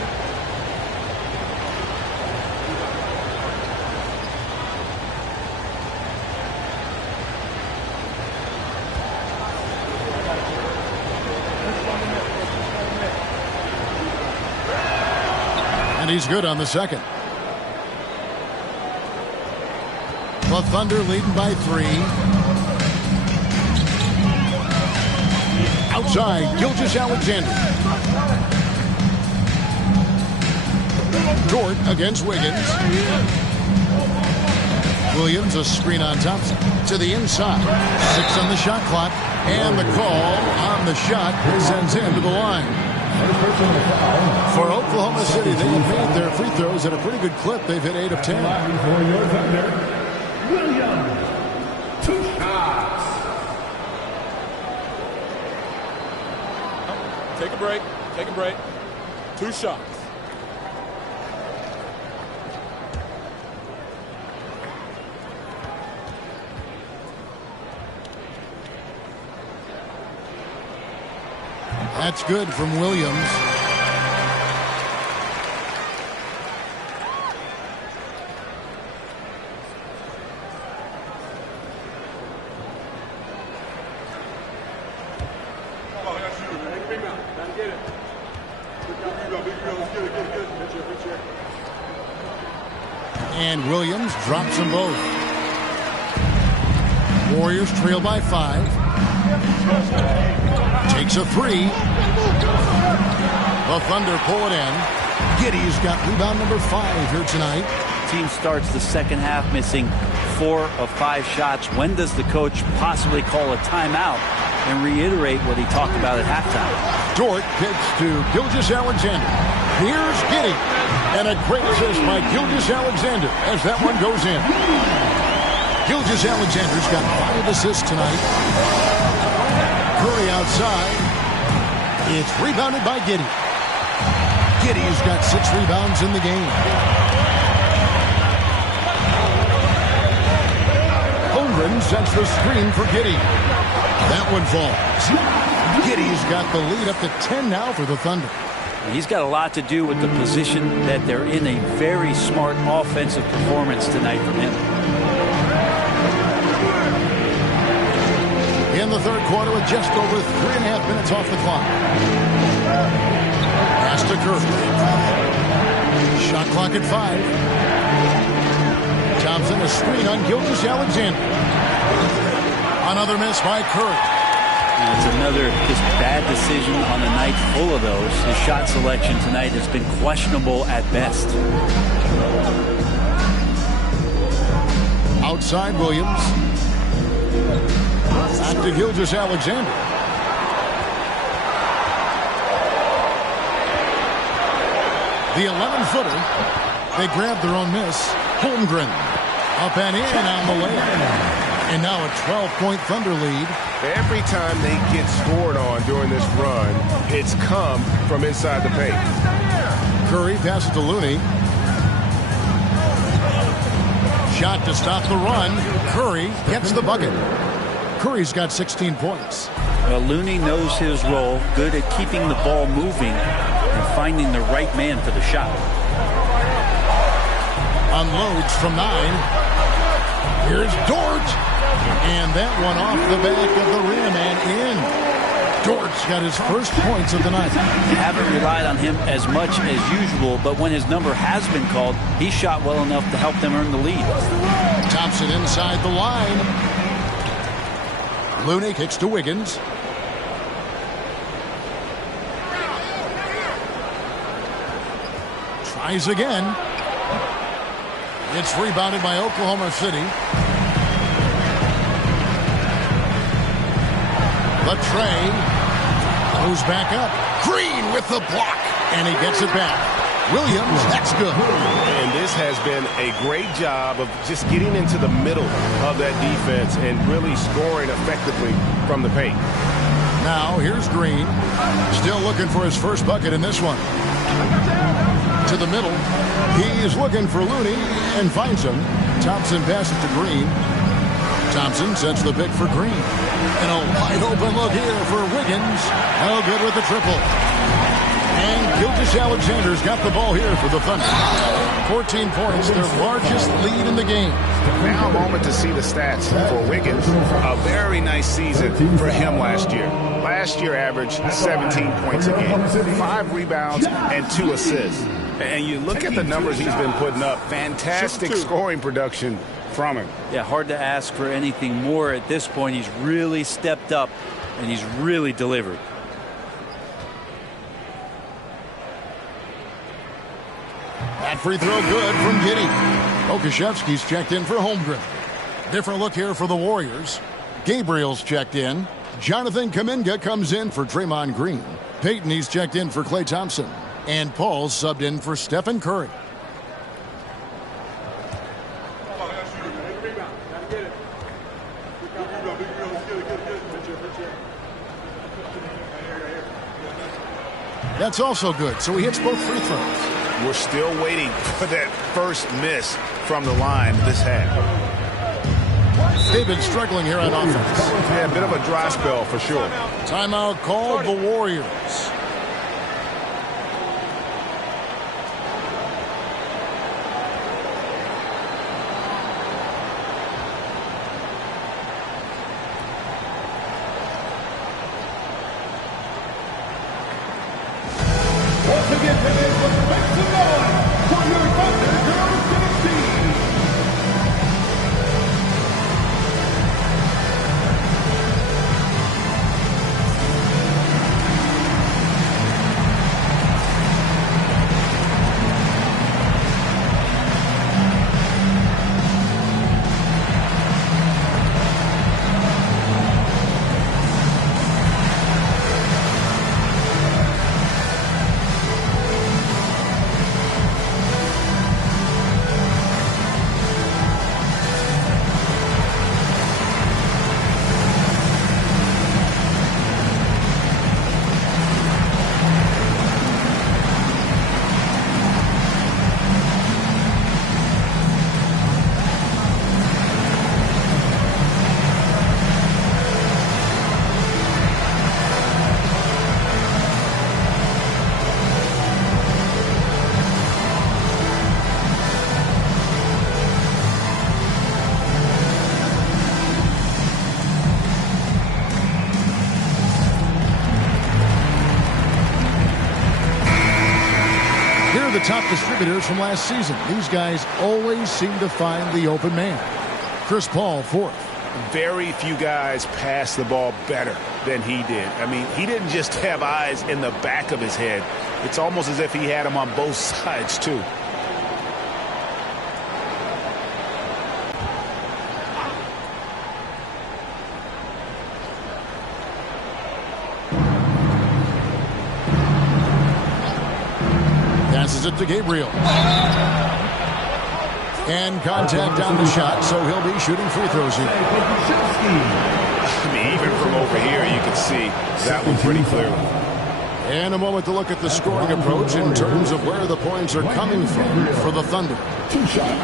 And he's good on the second. The Thunder leading by 3. Outside, Gilgeous-Alexander. Dort against Wiggins. Williams, a screen on Thompson. To the inside. 6 on the shot clock. And the call on the shot sends him to the line. For Oklahoma City, they have made their free throws at a pretty good clip. They've hit 8 of 10. Williams, 2 shots. Take a break. Take a break. 2 shots. That's good from Williams. And Williams drops them both. Warriors trail by 5. Takes a 3. The Thunder pull it in. Giddey's got rebound number 5 here tonight. Team starts the second half missing 4 of 5 shots. When does the coach possibly call a timeout and reiterate what he talked about at halftime? Dort kicks to Gilgeous-Alexander. Here's Giddey. And a great assist by Gilgeous-Alexander as that one goes in. Gilgeous-Alexander's got 5 assists tonight. Curry outside. It's rebounded by Giddey. Giddey's got 6 rebounds in the game. Holmgren sets the screen for Giddey. That one falls. Giddey's got the lead up to 10 now for the Thunder. He's got a lot to do with the position that they're in. A very smart offensive performance tonight from him. In the third quarter with just over 3.5 minutes off the clock. Pass to Curry. Shot clock at 5. Thompson, a screen on Gilgeous-Alexander. Another miss by Curry. It's another just bad decision on a night full of those. His shot selection tonight has been questionable at best. Outside Williams. Back to Gilgeous-Alexander. The 11-footer. They grabbed their own miss. Holmgren. Up and in on the way. And now a 12-point Thunder lead. Every time they get scored on during this run, it's come from inside the paint. Curry passes to Looney. Shot to stop the run. Curry gets the bucket. Curry's got 16 points. Well, Looney knows his role. Good at keeping the ball moving and finding the right man for the shot. Unloads from 9. Here's Dort. And that one off the back of the rim and in. Dort's got his first points of the night. Haven't relied on him as much as usual, but when his number has been called, he shot well enough to help them earn the lead. Thompson inside the line. Looney kicks to Wiggins. Tries again. It's rebounded by Oklahoma City. The tray. Goes back up. Green with the block. And he gets it back. Williams, that's good. And this has been a great job of just getting into the middle of that defense and really scoring effectively from the paint. Now, here's Green. Still looking for his first bucket in this one. To the middle. He is looking for Looney and finds him. Thompson passes to Green. Thompson sets the pick for Green. And a wide open look here for Wiggins. No good with the triple. And Gilgeous-Alexander's got the ball here for the Thunder. 14 points, their largest lead in the game. Now a moment to see the stats for Wiggins. A very nice season for him last year. Last year averaged 17 points a game, 5 rebounds, and 2 assists. And you look at the numbers he's been putting up. Fantastic scoring production from him. Yeah, hard to ask for anything more at this point. He's really stepped up, and he's really delivered. That free throw good from Giddey. Okashevsky's checked in for Holmgren. Different look here for the Warriors. Gabriel's checked in. Jonathan Kuminga comes in for Draymond Green. Peyton, he's checked in for Klay Thompson. And Paul's subbed in for Stephen Curry. That's also good, so he hits both free throws. We're still waiting for that first miss from the line this half. They've been struggling here on offense. Yeah, a bit of a dry spell for sure. Timeout called the Warriors. The top distributors from last season. These guys always seem to find the open man. Chris Paul, fourth. Very few guys pass the ball better than he did. I mean, he didn't just have eyes in the back of his head. It's almost as if he had them on both sides, too. Passes it to Gabriel. And contact on the shot, so he'll be shooting free throws here. I mean, even from over here, you can see that one pretty clearly. And a moment to look at the scoring approach in terms of where the points are coming from for the Thunder.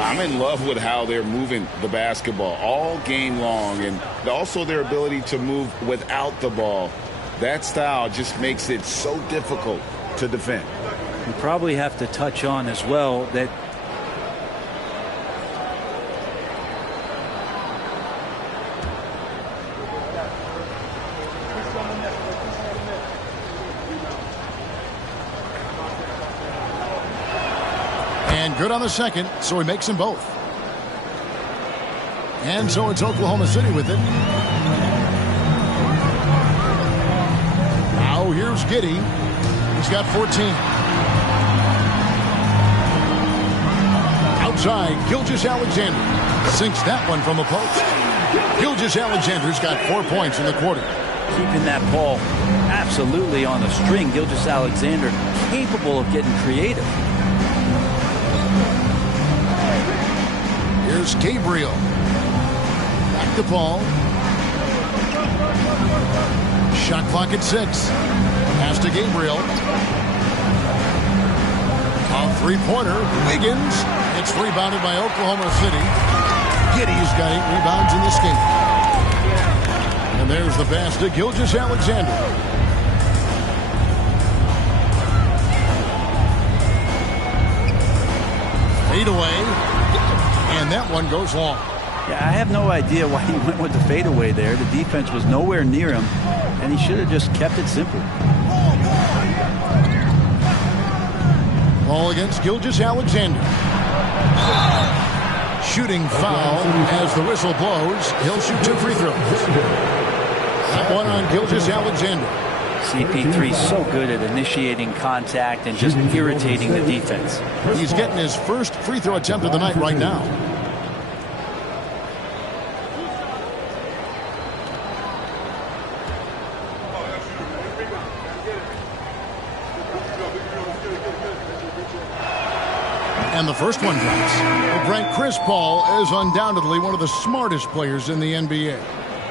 I'm in love with how they're moving the basketball all game long, and also their ability to move without the ball. That style just makes it so difficult to defend. You probably have to touch on as well that and good on the second, so he makes them both. And so it's Oklahoma City with it. Now here's Giddey. He's got 14. Outside, Gilgeous-Alexander sinks that one from the post. Gilgeous-Alexander's got 4 points in the quarter. keeping that ball absolutely on the string. Gilgeous-Alexander capable of getting creative. Here's Gabriel. Back to Paul. Shot clock at 6. Pass to Gabriel. A three-pointer. Wiggins. It's rebounded by Oklahoma City. Giddey's got 8 rebounds in this game. And there's the pass to Gilgeous-Alexander. Fade away. And that one goes long. Yeah, I have no idea why he went with the fadeaway there. The defense was nowhere near him, and he should have just kept it simple. Ball against Gilgeous-Alexander. Shooting foul as the whistle blows. He'll shoot 2 free throws. That one on Gilgeous-Alexander. CP3 so good at initiating contact and just irritating the defense. He's getting his first free throw attempt of the night right now. And the first one drops. Brent, Chris Paul is undoubtedly one of the smartest players in the NBA.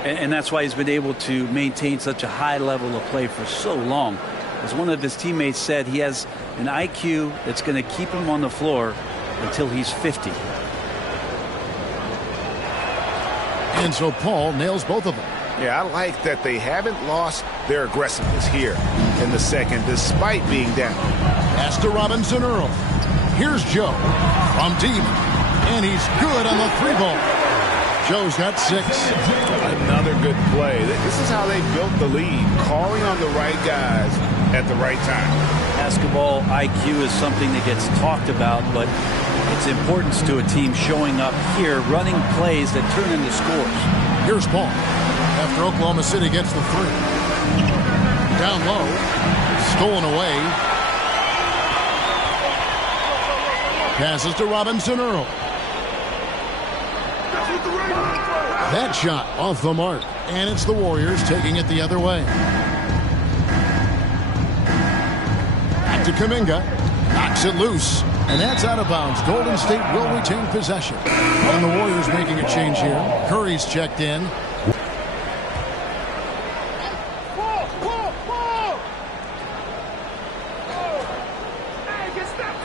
And that's why he's been able to maintain such a high level of play for so long. As one of his teammates said, he has an IQ that's going to keep him on the floor until he's 50. And so Paul nails both of them. Yeah, I like that they haven't lost their aggressiveness here in the second, despite being down. Pass to Robinson Earl. Here's Joe from deep, and he's good on the 3-ball. Joe's got 6. Another good play. This is how they built the lead, calling on the right guys at the right time. Basketball IQ is something that gets talked about, but its importance to a team showing up here, running plays that turn into scores. Here's Paul after Oklahoma City gets the 3. Down low, stolen away. Passes to Robinson Earl. That shot off the mark, and it's the Warriors taking it the other way. Back to Kuminga. Knocks it loose, and that's out of bounds. Golden State will retain possession. And the Warriors making a change here. Curry's checked in.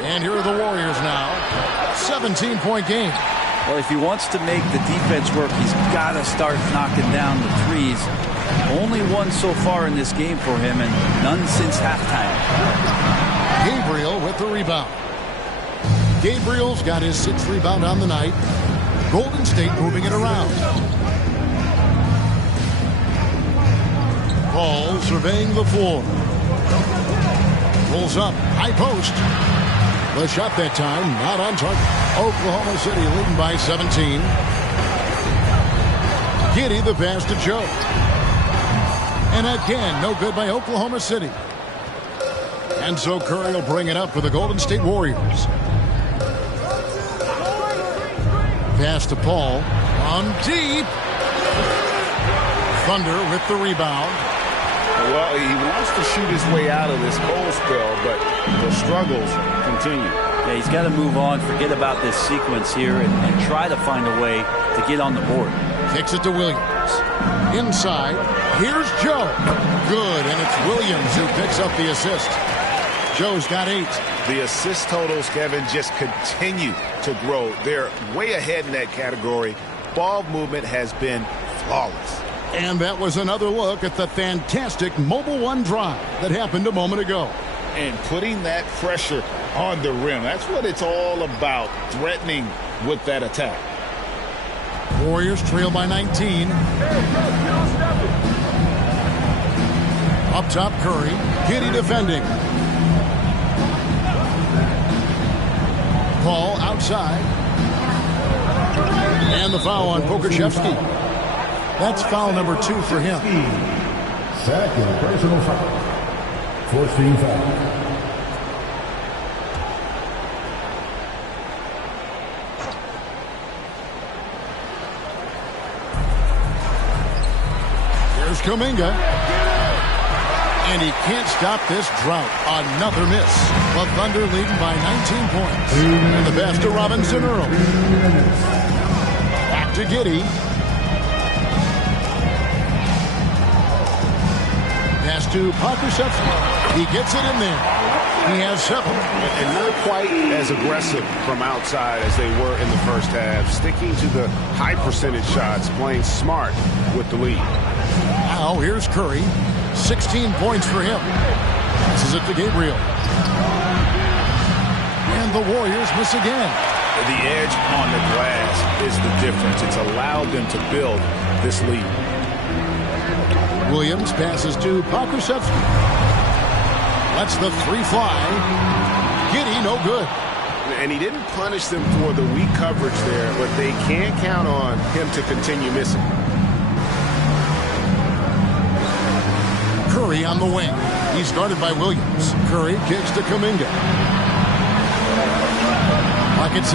And here are the Warriors now. 17-point game. Well, if he wants to make the defense work, he's got to start knocking down the threes. Only one so far in this game for him, and none since halftime. Gabriel with the rebound. Gabriel's got his 6th rebound on the night. Golden State moving it around. Paul surveying the floor. Rolls up, high post. The shot that time, not on target. Oklahoma City leading by 17. Giddey the pass to Joe. And again, no good by Oklahoma City. And so Curry will bring it up for the Golden State Warriors. Pass to Paul. On deep. Thunder with the rebound. Well, he wants to shoot his way out of this cold spell, but the struggles continue. Yeah, he's got to move on, forget about this sequence here, and try to find a way to get on the board. Kicks it to Williams. Inside, here's Joe. Good, and it's Williams who picks up the assist. Joe's got 8. The assist totals, Kevin, just continue to grow. They're way ahead in that category. Ball movement has been flawless. And that was another look at the fantastic Mobile One drive that happened a moment ago. And putting that pressure on the rim. That's what it's all about, threatening with that attack. Warriors trail by 19. Up top, Curry. Giddey defending. Paul outside. And the foul on Pokusevski. That's foul number 2 for him. Second personal foul. Fourth team foul. Here's Here's Kuminga. And he can't stop this drought. Another miss. The Thunder leading by 19 points. And the pass to Robinson early. Back to Giddey. Pass to Pokusevski. He gets it in there. He has 7. And not quite as aggressive from outside as they were in the first half. Sticking to the high percentage shots, playing smart with the lead. Now here's Curry. 16 points for him. Passes it to Gabriel. And the Warriors miss again. The edge on the glass is the difference. It's allowed them to build this lead. Williams passes to Pokusevski. Lets the 3 fly. Giddey, no good. And he didn't punish them for the weak coverage there, but they can't count on him to continue missing. Curry on the wing. He's guarded by Williams. Curry kicks to Kuminga. Pocket 6.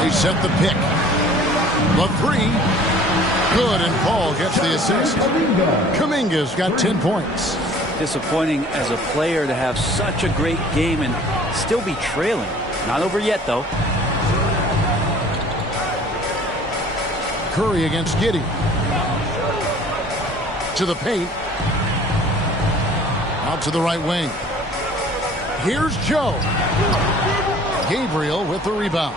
They set the pick. The 3. Good, and Paul gets the assist. Kuminga's got 10 points. Disappointing as a player to have such a great game and still be trailing. Not over yet, though. Curry against Giddey. To the paint. Out to the right wing. Here's Joe. Gabriel with the rebound.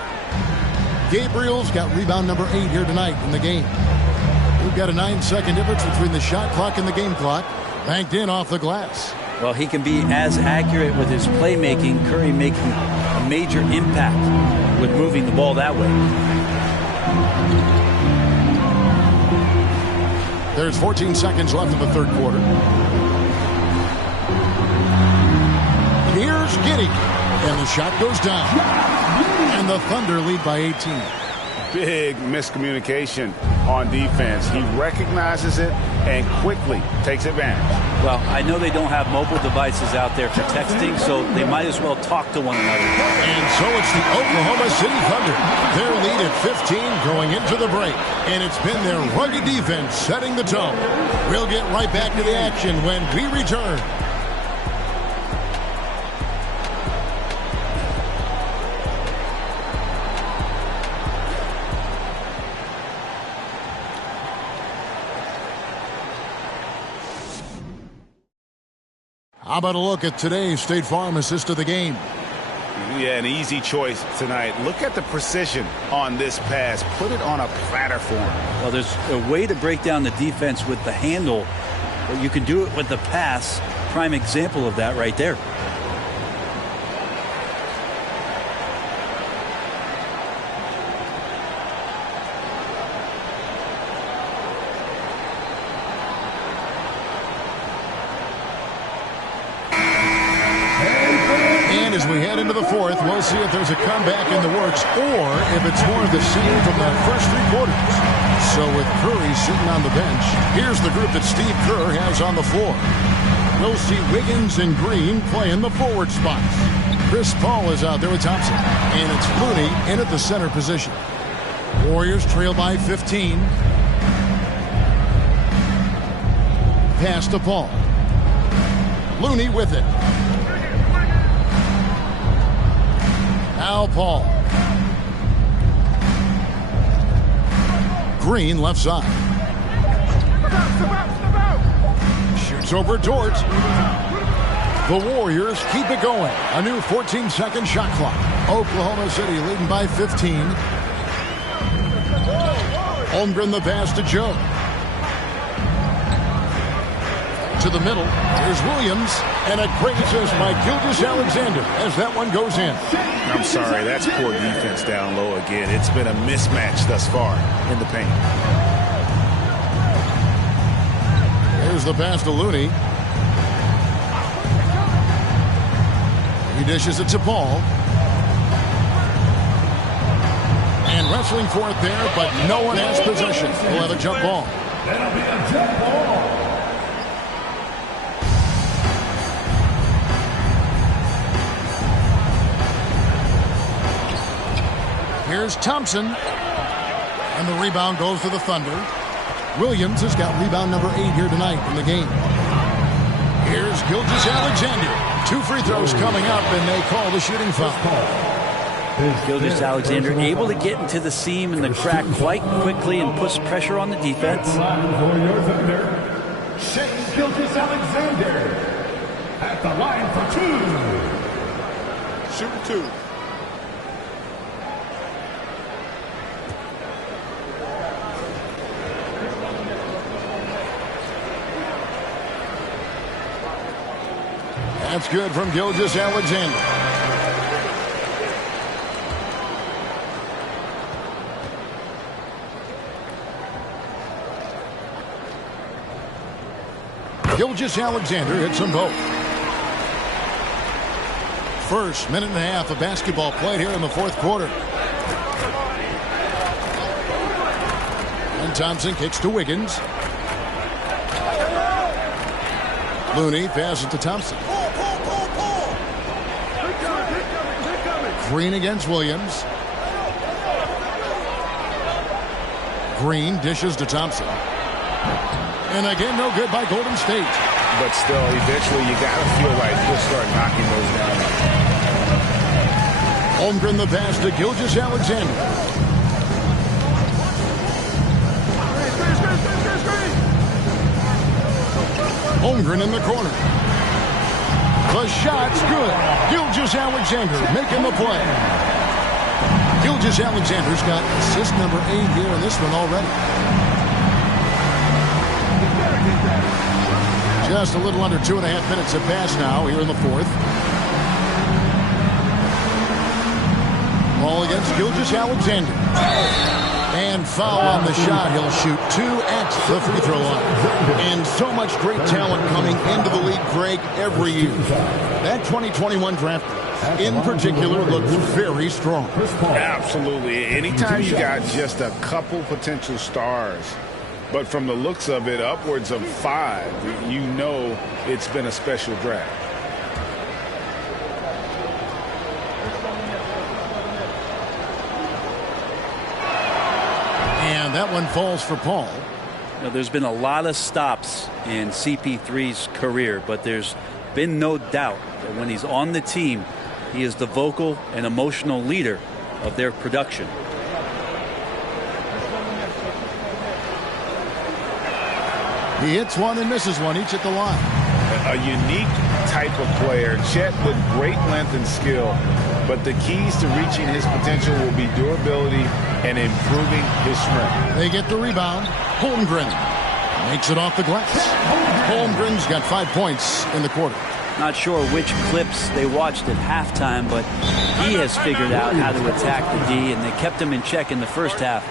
Gabriel's got rebound number 8 here tonight in the game. We've got a 9-second difference between the shot clock and the game clock. Banked in off the glass. Well, he can be as accurate with his playmaking. Curry making a major impact with moving the ball that way. There's 14 seconds left in the third quarter. Here's Giddey. And the shot goes down. And the Thunder lead by 18. Big miscommunication on defense. He recognizes it and quickly takes advantage. Well, I know they don't have mobile devices out there for texting, so they might as well talk to one another. And so it's the Oklahoma City Thunder. Their lead at 15 going into the break. And it's been their rugged defense setting the tone. We'll get right back to the action when we return. How about a look at today's State Farm assist of the game? Yeah, an easy choice tonight. Look at the precision on this pass. Put it on a platter for him. Well, there's a way to break down the defense with the handle, but you can do it with the pass. Prime example of that right there. As we head into the fourth, we'll see if there's a comeback in the works or if it's more of the same from the first 3 quarters. So with Curry sitting on the bench, here's the group that Steve Kerr has on the floor. We'll see Wiggins and Green playing the forward spots. Chris Paul is out there with Thompson. And it's Looney in at the center position. Warriors trail by 15. Pass to Paul. Looney with it. Now Paul. Green left side. Shoots over Dort. The Warriors keep it going. A new 14-second shot clock. Oklahoma City leading by 15. Holmgren the pass to Joe. To the middle. Here's Williams. And a great assist by Gilgeous-Alexander as that one goes in. I'm sorry, that's poor defense down low again. It's been a mismatch thus far in the paint. Here's the pass to Looney. He dishes it to Paul. And wrestling for it there, but no one has possession. We'll have a jump ball. That'll be a jump ball. Here's Thompson. And the rebound goes to the Thunder. Williams has got rebound number 8 here tonight in the game. Here's Gilgeous-Alexander. 2 free throws coming up, and they call the shooting foul. Gilgeous-Alexander able to get into the seam and the crack quite quickly and puts pressure on the defense. For your Thunder, Shai Gilgeous-Alexander at the line for 2. Shooting 2. That's good from Gilgeous-Alexander. Gilgeous-Alexander hits them both. First minute and a half of basketball played here in the fourth quarter. And Thompson kicks to Wiggins. Looney passes to Thompson. Green against Williams. Green dishes to Thompson. And again, no good by Golden State. But still, eventually, you got to feel like he'll start knocking those down. Holmgren the pass to Gilgeous-Alexander. Holmgren in the corner. The shot's good. Gilgeous-Alexander making the play. Gilgeous-Alexander's got assist number 8 here in this one already. Just a little under 2.5 minutes have passed now here in the fourth. Ball against Gilgeous-Alexander. And foul on the shot. He'll shoot 2 at the free throw line. And so much great talent coming into the league, Greg, every year. That 2021 draft, in particular, looks very strong. Absolutely. Anytime you got just a couple potential stars, but from the looks of it, upwards of 5, you know it's been a special draft. And that one falls for Paul. You know, there's been a lot of stops in CP3's career, but there's been no doubt that when he's on the team, he is the vocal and emotional leader of their production. He hits one and misses one, each at the line. A unique type of player. Chet with great length and skill, but the keys to reaching his potential will be durability and improving his strength. They get the rebound. Holmgren makes it off the glass. Holmgren's got 5 points in the quarter. Not sure which clips they watched at halftime, but he has figured out how to attack the D, and they kept him in check in the first half.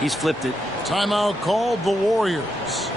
He's flipped it. Timeout called the Warriors.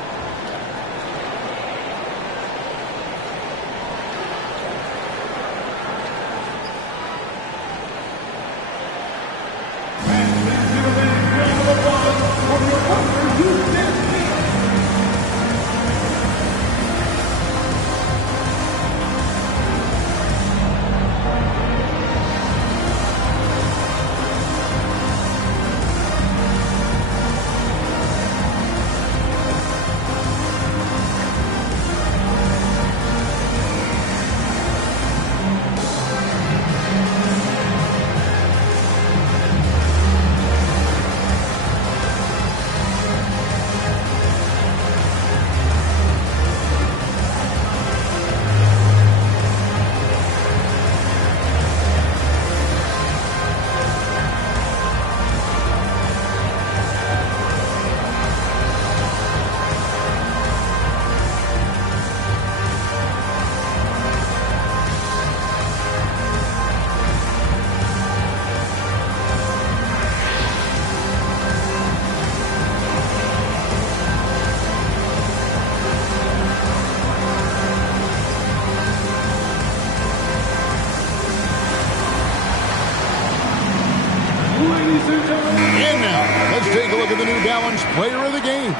And now, let's take a look at the New Balance player of the game,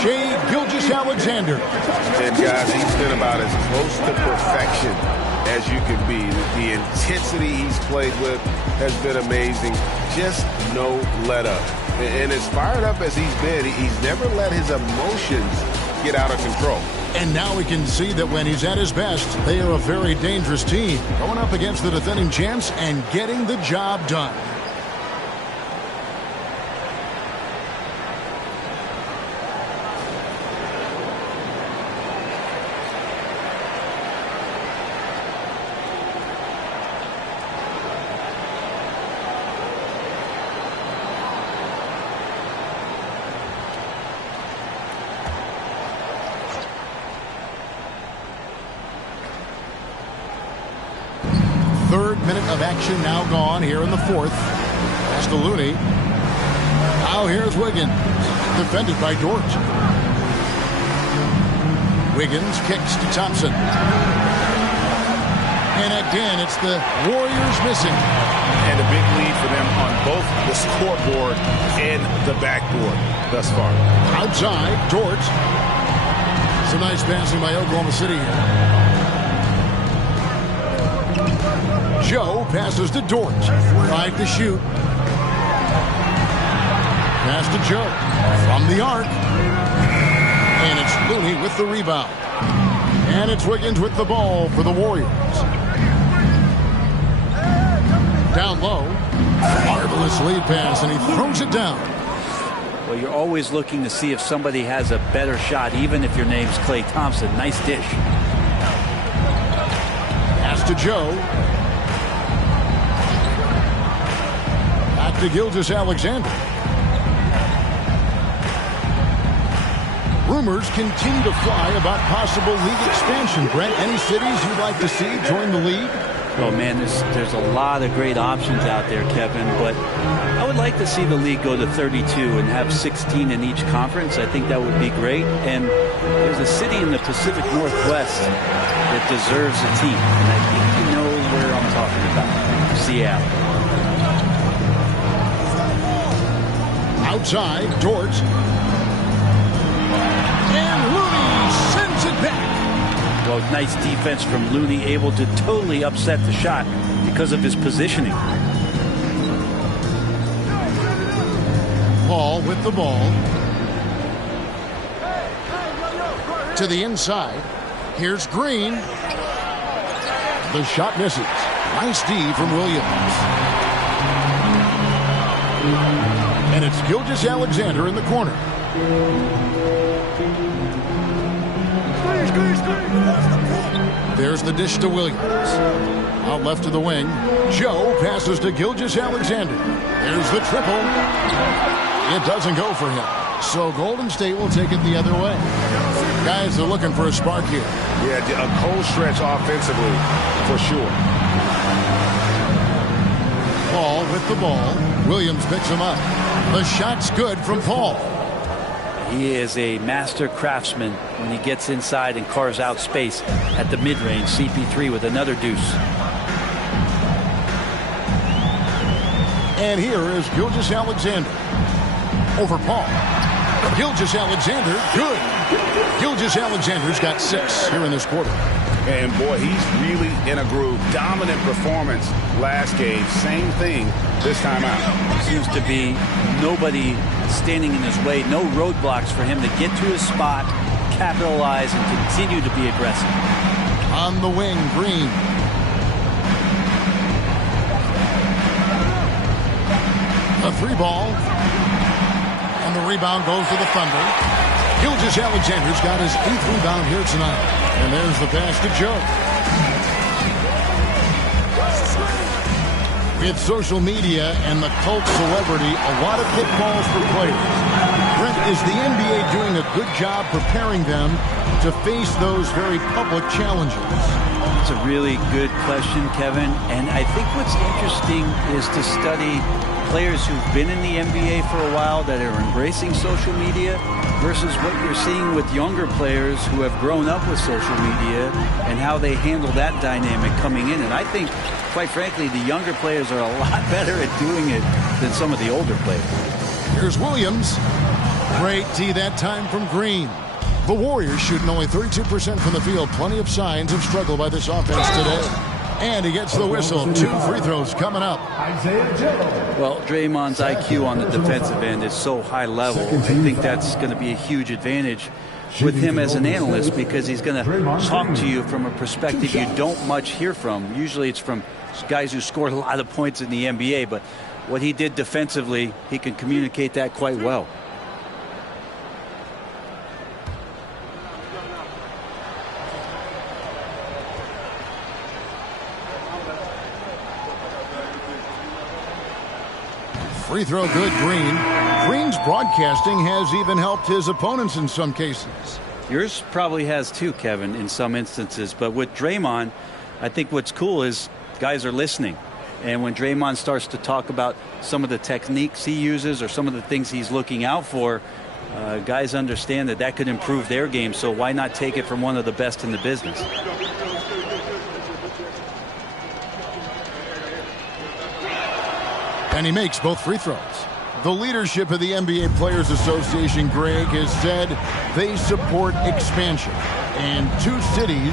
Shai Gilgeous-Alexander. And guys, he's been about as close to perfection as you can be. The intensity he's played with has been amazing. Just no let up. And as fired up as he's been, he's never let his emotions get out of control. And now we can see that when he's at his best, they are a very dangerous team, going up against the defending champs and getting the job done. Third minute of action now gone here in the fourth. Pass to Looney. Now here's Wiggins. Defended by Dort. Wiggins kicks to Thompson. And again, it's the Warriors missing. And a big lead for them on both the scoreboard and the backboard thus far. Outside, Dort. Some nice passing by Oklahoma City here. Joe passes to Dort. Tried to shoot. Pass to Joe. From the arc. And it's Looney with the rebound. And it's Wiggins with the ball for the Warriors. Down low. Marvelous lead pass, and he throws it down. Well, you're always looking to see if somebody has a better shot, even if your name's Klay Thompson. Nice dish. Pass to Joe. To Gilgeous-Alexander. Rumors continue to fly about possible league expansion. Brent, any cities you'd like to see join the league? Oh, man, there's a lot of great options out there, Kevin, but I would like to see the league go to 32 and have 16 in each conference. I think that would be great. And there's a city in the Pacific Northwest that deserves a team. And I think you know where I'm talking about. Seattle. Outside, Dort. And Looney sends it back. Well, nice defense from Looney, able to totally upset the shot because of his positioning. Paul with the ball. To the inside. Here's Green. The shot misses. Nice D from Williams. And it's Gilgeous-Alexander in the corner. There's the dish to Williams. Out left to the wing. Joe passes to Gilgeous-Alexander. There's the triple. It doesn't go for him. So Golden State will take it the other way. Guys are looking for a spark here. Yeah, a cold stretch offensively for sure. Paul with the ball. Williams picks him up. The shot's good from Paul. He is a master craftsman when he gets inside and carves out space at the mid-range. CP3 with another deuce. And here is Gilgeous-Alexander. Over Paul. Gilgeous-Alexander, good. Gilgeous-Alexander's got 6 here in this quarter. And boy, he's really in a groove. Dominant performance last game. Same thing this time out. Seems to be nobody standing in his way. No roadblocks for him to get to his spot, capitalize, and continue to be aggressive. On the wing, Green. A 3-ball. And the rebound goes to the Thunder. Gilgeous-Alexander's got his 8th rebound here tonight. And there's the pass to Joe. With social media and the cult celebrity, a lot of pitfalls for players. Brent, is the NBA doing a good job preparing them to face those very public challenges? It's a really good question, Kevin. And I think what's interesting is to study players who've been in the NBA for a while that are embracing social media versus what you're seeing with younger players who have grown up with social media and how they handle that dynamic coming in. And I think, quite frankly, the younger players are a lot better at doing it than some of the older players. Here's Williams. Great D that time from Green. The Warriors shooting only 32% from the field. Plenty of signs of struggle by this offense today. And he gets the whistle. 2 free throws coming up. Well, Draymond's IQ on the defensive end is so high level. I think that's going to be a huge advantage with him as an analyst, because he's going to talk to you from a perspective you don't much hear from. Usually it's from guys who scored a lot of points in the NBA, but what he did defensively, he can communicate that quite well. Free throw good, Green. Green's broadcasting has even helped his opponents in some cases. Yours probably has too, Kevin, in some instances. But with Draymond, I think what's cool is guys are listening. And when Draymond starts to talk about some of the techniques he uses or some of the things he's looking out for, guys understand that that could improve their game. So why not take it from one of the best in the business? And he makes both free throws. The leadership of the NBA Players Association, Greg, has said they support expansion. And 2 cities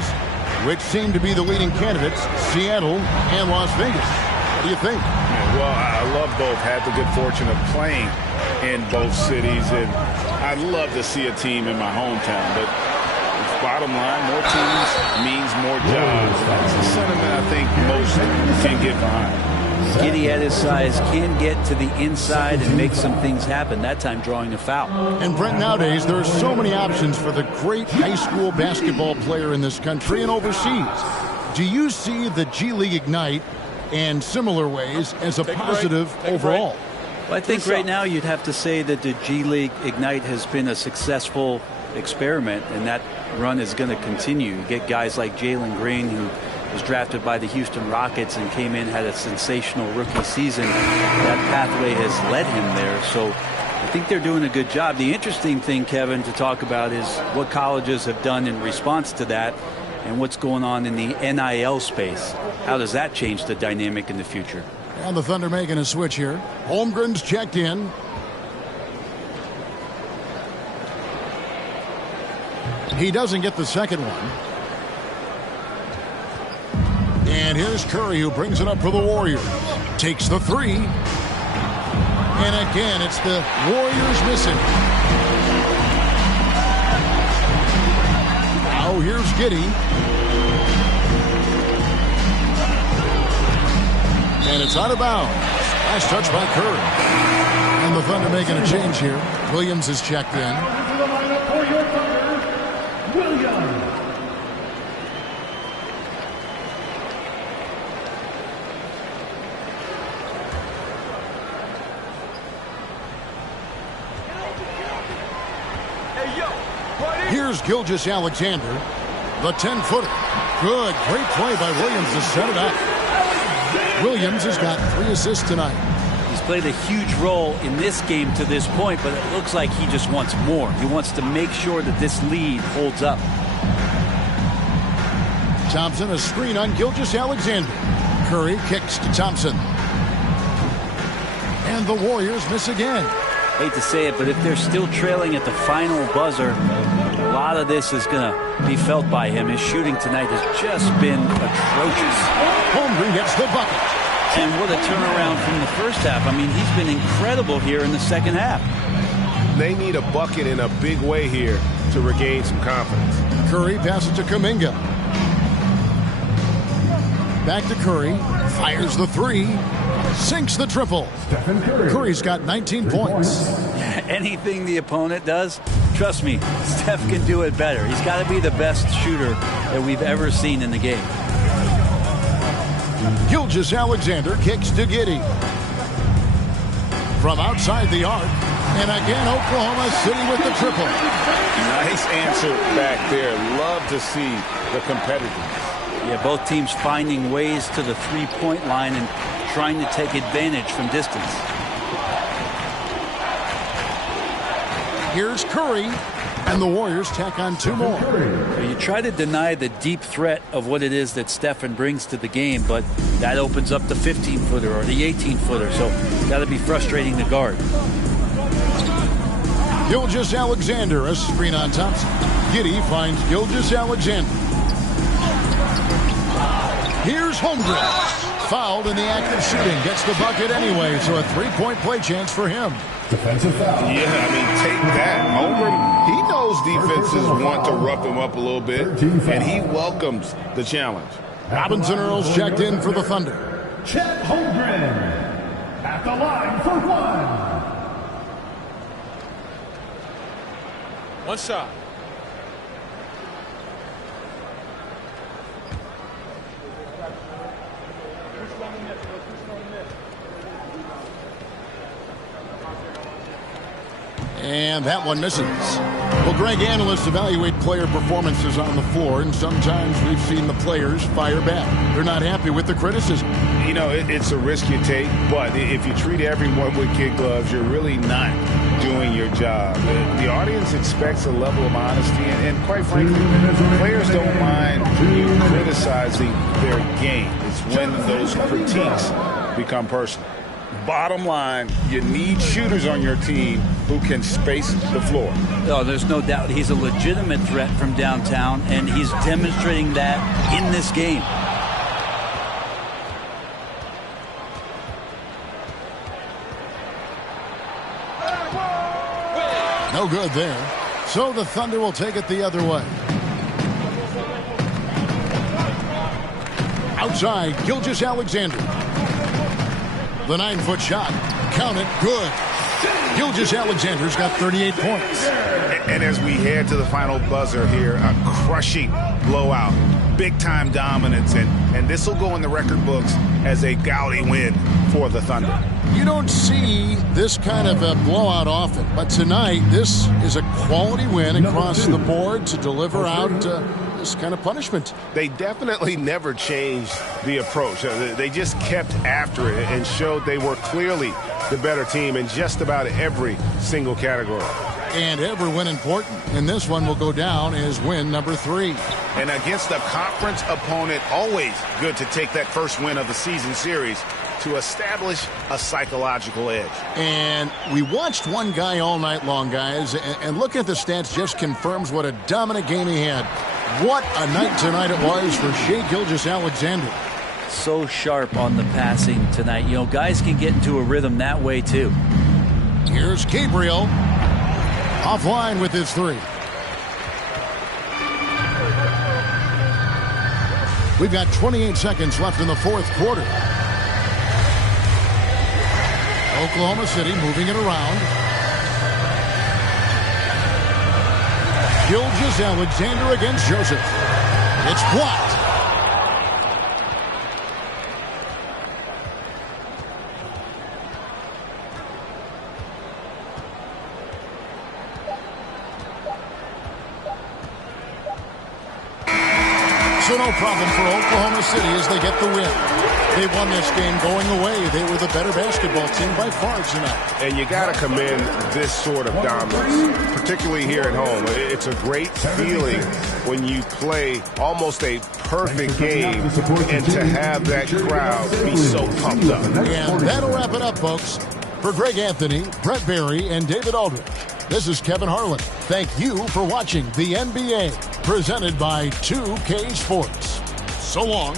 which seem to be the leading candidates, Seattle and Las Vegas. What do you think? Yeah, well, I love both. Had the good fortune of playing in both cities, and I'd love to see a team in my hometown. But bottom line, more teams means more jobs. That's a sentiment I think most can get behind. Giddey at his size can get to the inside and make some things happen, that time drawing a foul. And Brent, nowadays there are so many options for the great high school basketball player in this country and overseas. Do you see the G League Ignite and similar ways as a positive overall? Well, I think right now you'd have to say that the G League Ignite has been a successful experiment, and that run is going to continue. You get guys like Jalen Green, who was drafted by the Houston Rockets and came in, had a sensational rookie season. That pathway has led him there. So I think they're doing a good job. The interesting thing, Kevin, to talk about is what colleges have done in response to that and what's going on in the NIL space. How does that change the dynamic in the future? And the Thunder making a switch here. Holmgren's checked in. He doesn't get the second one. And here's Curry, who brings it up for the Warriors. Takes the 3. And again, it's the Warriors missing. Now here's Giddey. And it's out of bounds. Nice touch by Curry. And the Thunder making a change here. Williams is checked in. Here's Gilgeous-Alexander, the 10-footer. Good, great play by Williams to set it up. Williams has got 3 assists tonight. He's played a huge role in this game to this point, but it looks like he just wants more. He wants to make sure that this lead holds up. Thompson, a screen on Gilgeous-Alexander. Curry kicks to Thompson. And the Warriors miss again. Hate to say it, but if they're still trailing at the final buzzer, a lot of this is going to be felt by him. His shooting tonight has just been atrocious. Holmgren gets the bucket. And what a turnaround from the first half. I mean, he's been incredible here in the second half. They need a bucket in a big way here to regain some confidence. Curry passes to Kuminga. Back to Curry. Fires the 3. Sinks the triple. Curry's got 19 points. Anything the opponent does, trust me, Steph can do it better. He's got to be the best shooter that we've ever seen in the game. Gilgeous-Alexander kicks to Giddey. From outside the arc. And again, Oklahoma City with the triple. Nice answer back there. Love to see the competitiveness. Yeah, both teams finding ways to the three-point line and trying to take advantage from distance. Here's Curry, and the Warriors tack on 2 more. You try to deny the deep threat of what it is that Stephen brings to the game, but that opens up the 15-footer or the 18-footer, so got to be frustrating to guard. Gilgeous-Alexander, a screen on Thompson. Giddey finds Gilgeous-Alexander. Here's Holmgren. Fouled in the act of shooting. Gets the bucket anyway, so a three-point play chance for him. Defensive foul. Yeah, I mean, take that. Holmgren, he knows defenses want to rough him up a little bit, and he welcomes the challenge. Robinson Earls checked in for the Thunder. Chet Holmgren at the line for one. One shot. And that one misses. Well, Greg, analysts evaluate player performances on the floor, and sometimes we've seen the players fire back. They're not happy with the criticism. You know, it's a risk you take, but if you treat everyone with kid gloves, you're really not doing your job. The audience expects a level of honesty, and quite frankly, players don't mind you criticizing their game. It's when those critiques become personal. Bottom line, you need shooters on your team who can space the floor. Oh, there's no doubt he's a legitimate threat from downtown, and he's demonstrating that in this game. No good there. So the Thunder will take it the other way. Outside, Gilgeous-Alexander. The 9-foot shot. Count it. Good. Gilgeous-Alexander's got 38 points. And as we head to the final buzzer here, a crushing blowout. Big-time dominance. And this will go in the record books as a gaudy win for the Thunder. You don't see this kind of a blowout often, but tonight this is a quality win across the board to deliver out this kind of punishment. They definitely never changed the approach. They just kept after it and showed they were clearly the better team in just about every single category. And every win important. And this one will go down as win number 3. And against a conference opponent, always good to take that first win of the season series to establish a psychological edge. And we watched one guy all night long, guys, and looking at the stats just confirms what a dominant game he had. What a night tonight it was for Shai Gilgeous-Alexander. So sharp on the passing tonight. You know, guys can get into a rhythm that way, too. Here's Gabriel. Offline with his 3. We've got 28 seconds left in the fourth quarter. Oklahoma City moving it around. Gilgeous-Alexander against Joseph. It's blocked. So no problem for Oklahoma City as they get the win. They won this game going away. They were the better basketball team by far tonight. And you got to commend this sort of dominance, particularly here at home. It's a great feeling when you play almost a perfect game and to have that crowd be so pumped up. And that'll wrap it up, folks. For Greg Anthony, Brett Barry, and David Aldridge, this is Kevin Harlan. Thank you for watching the NBA, presented by 2K Sports. So long.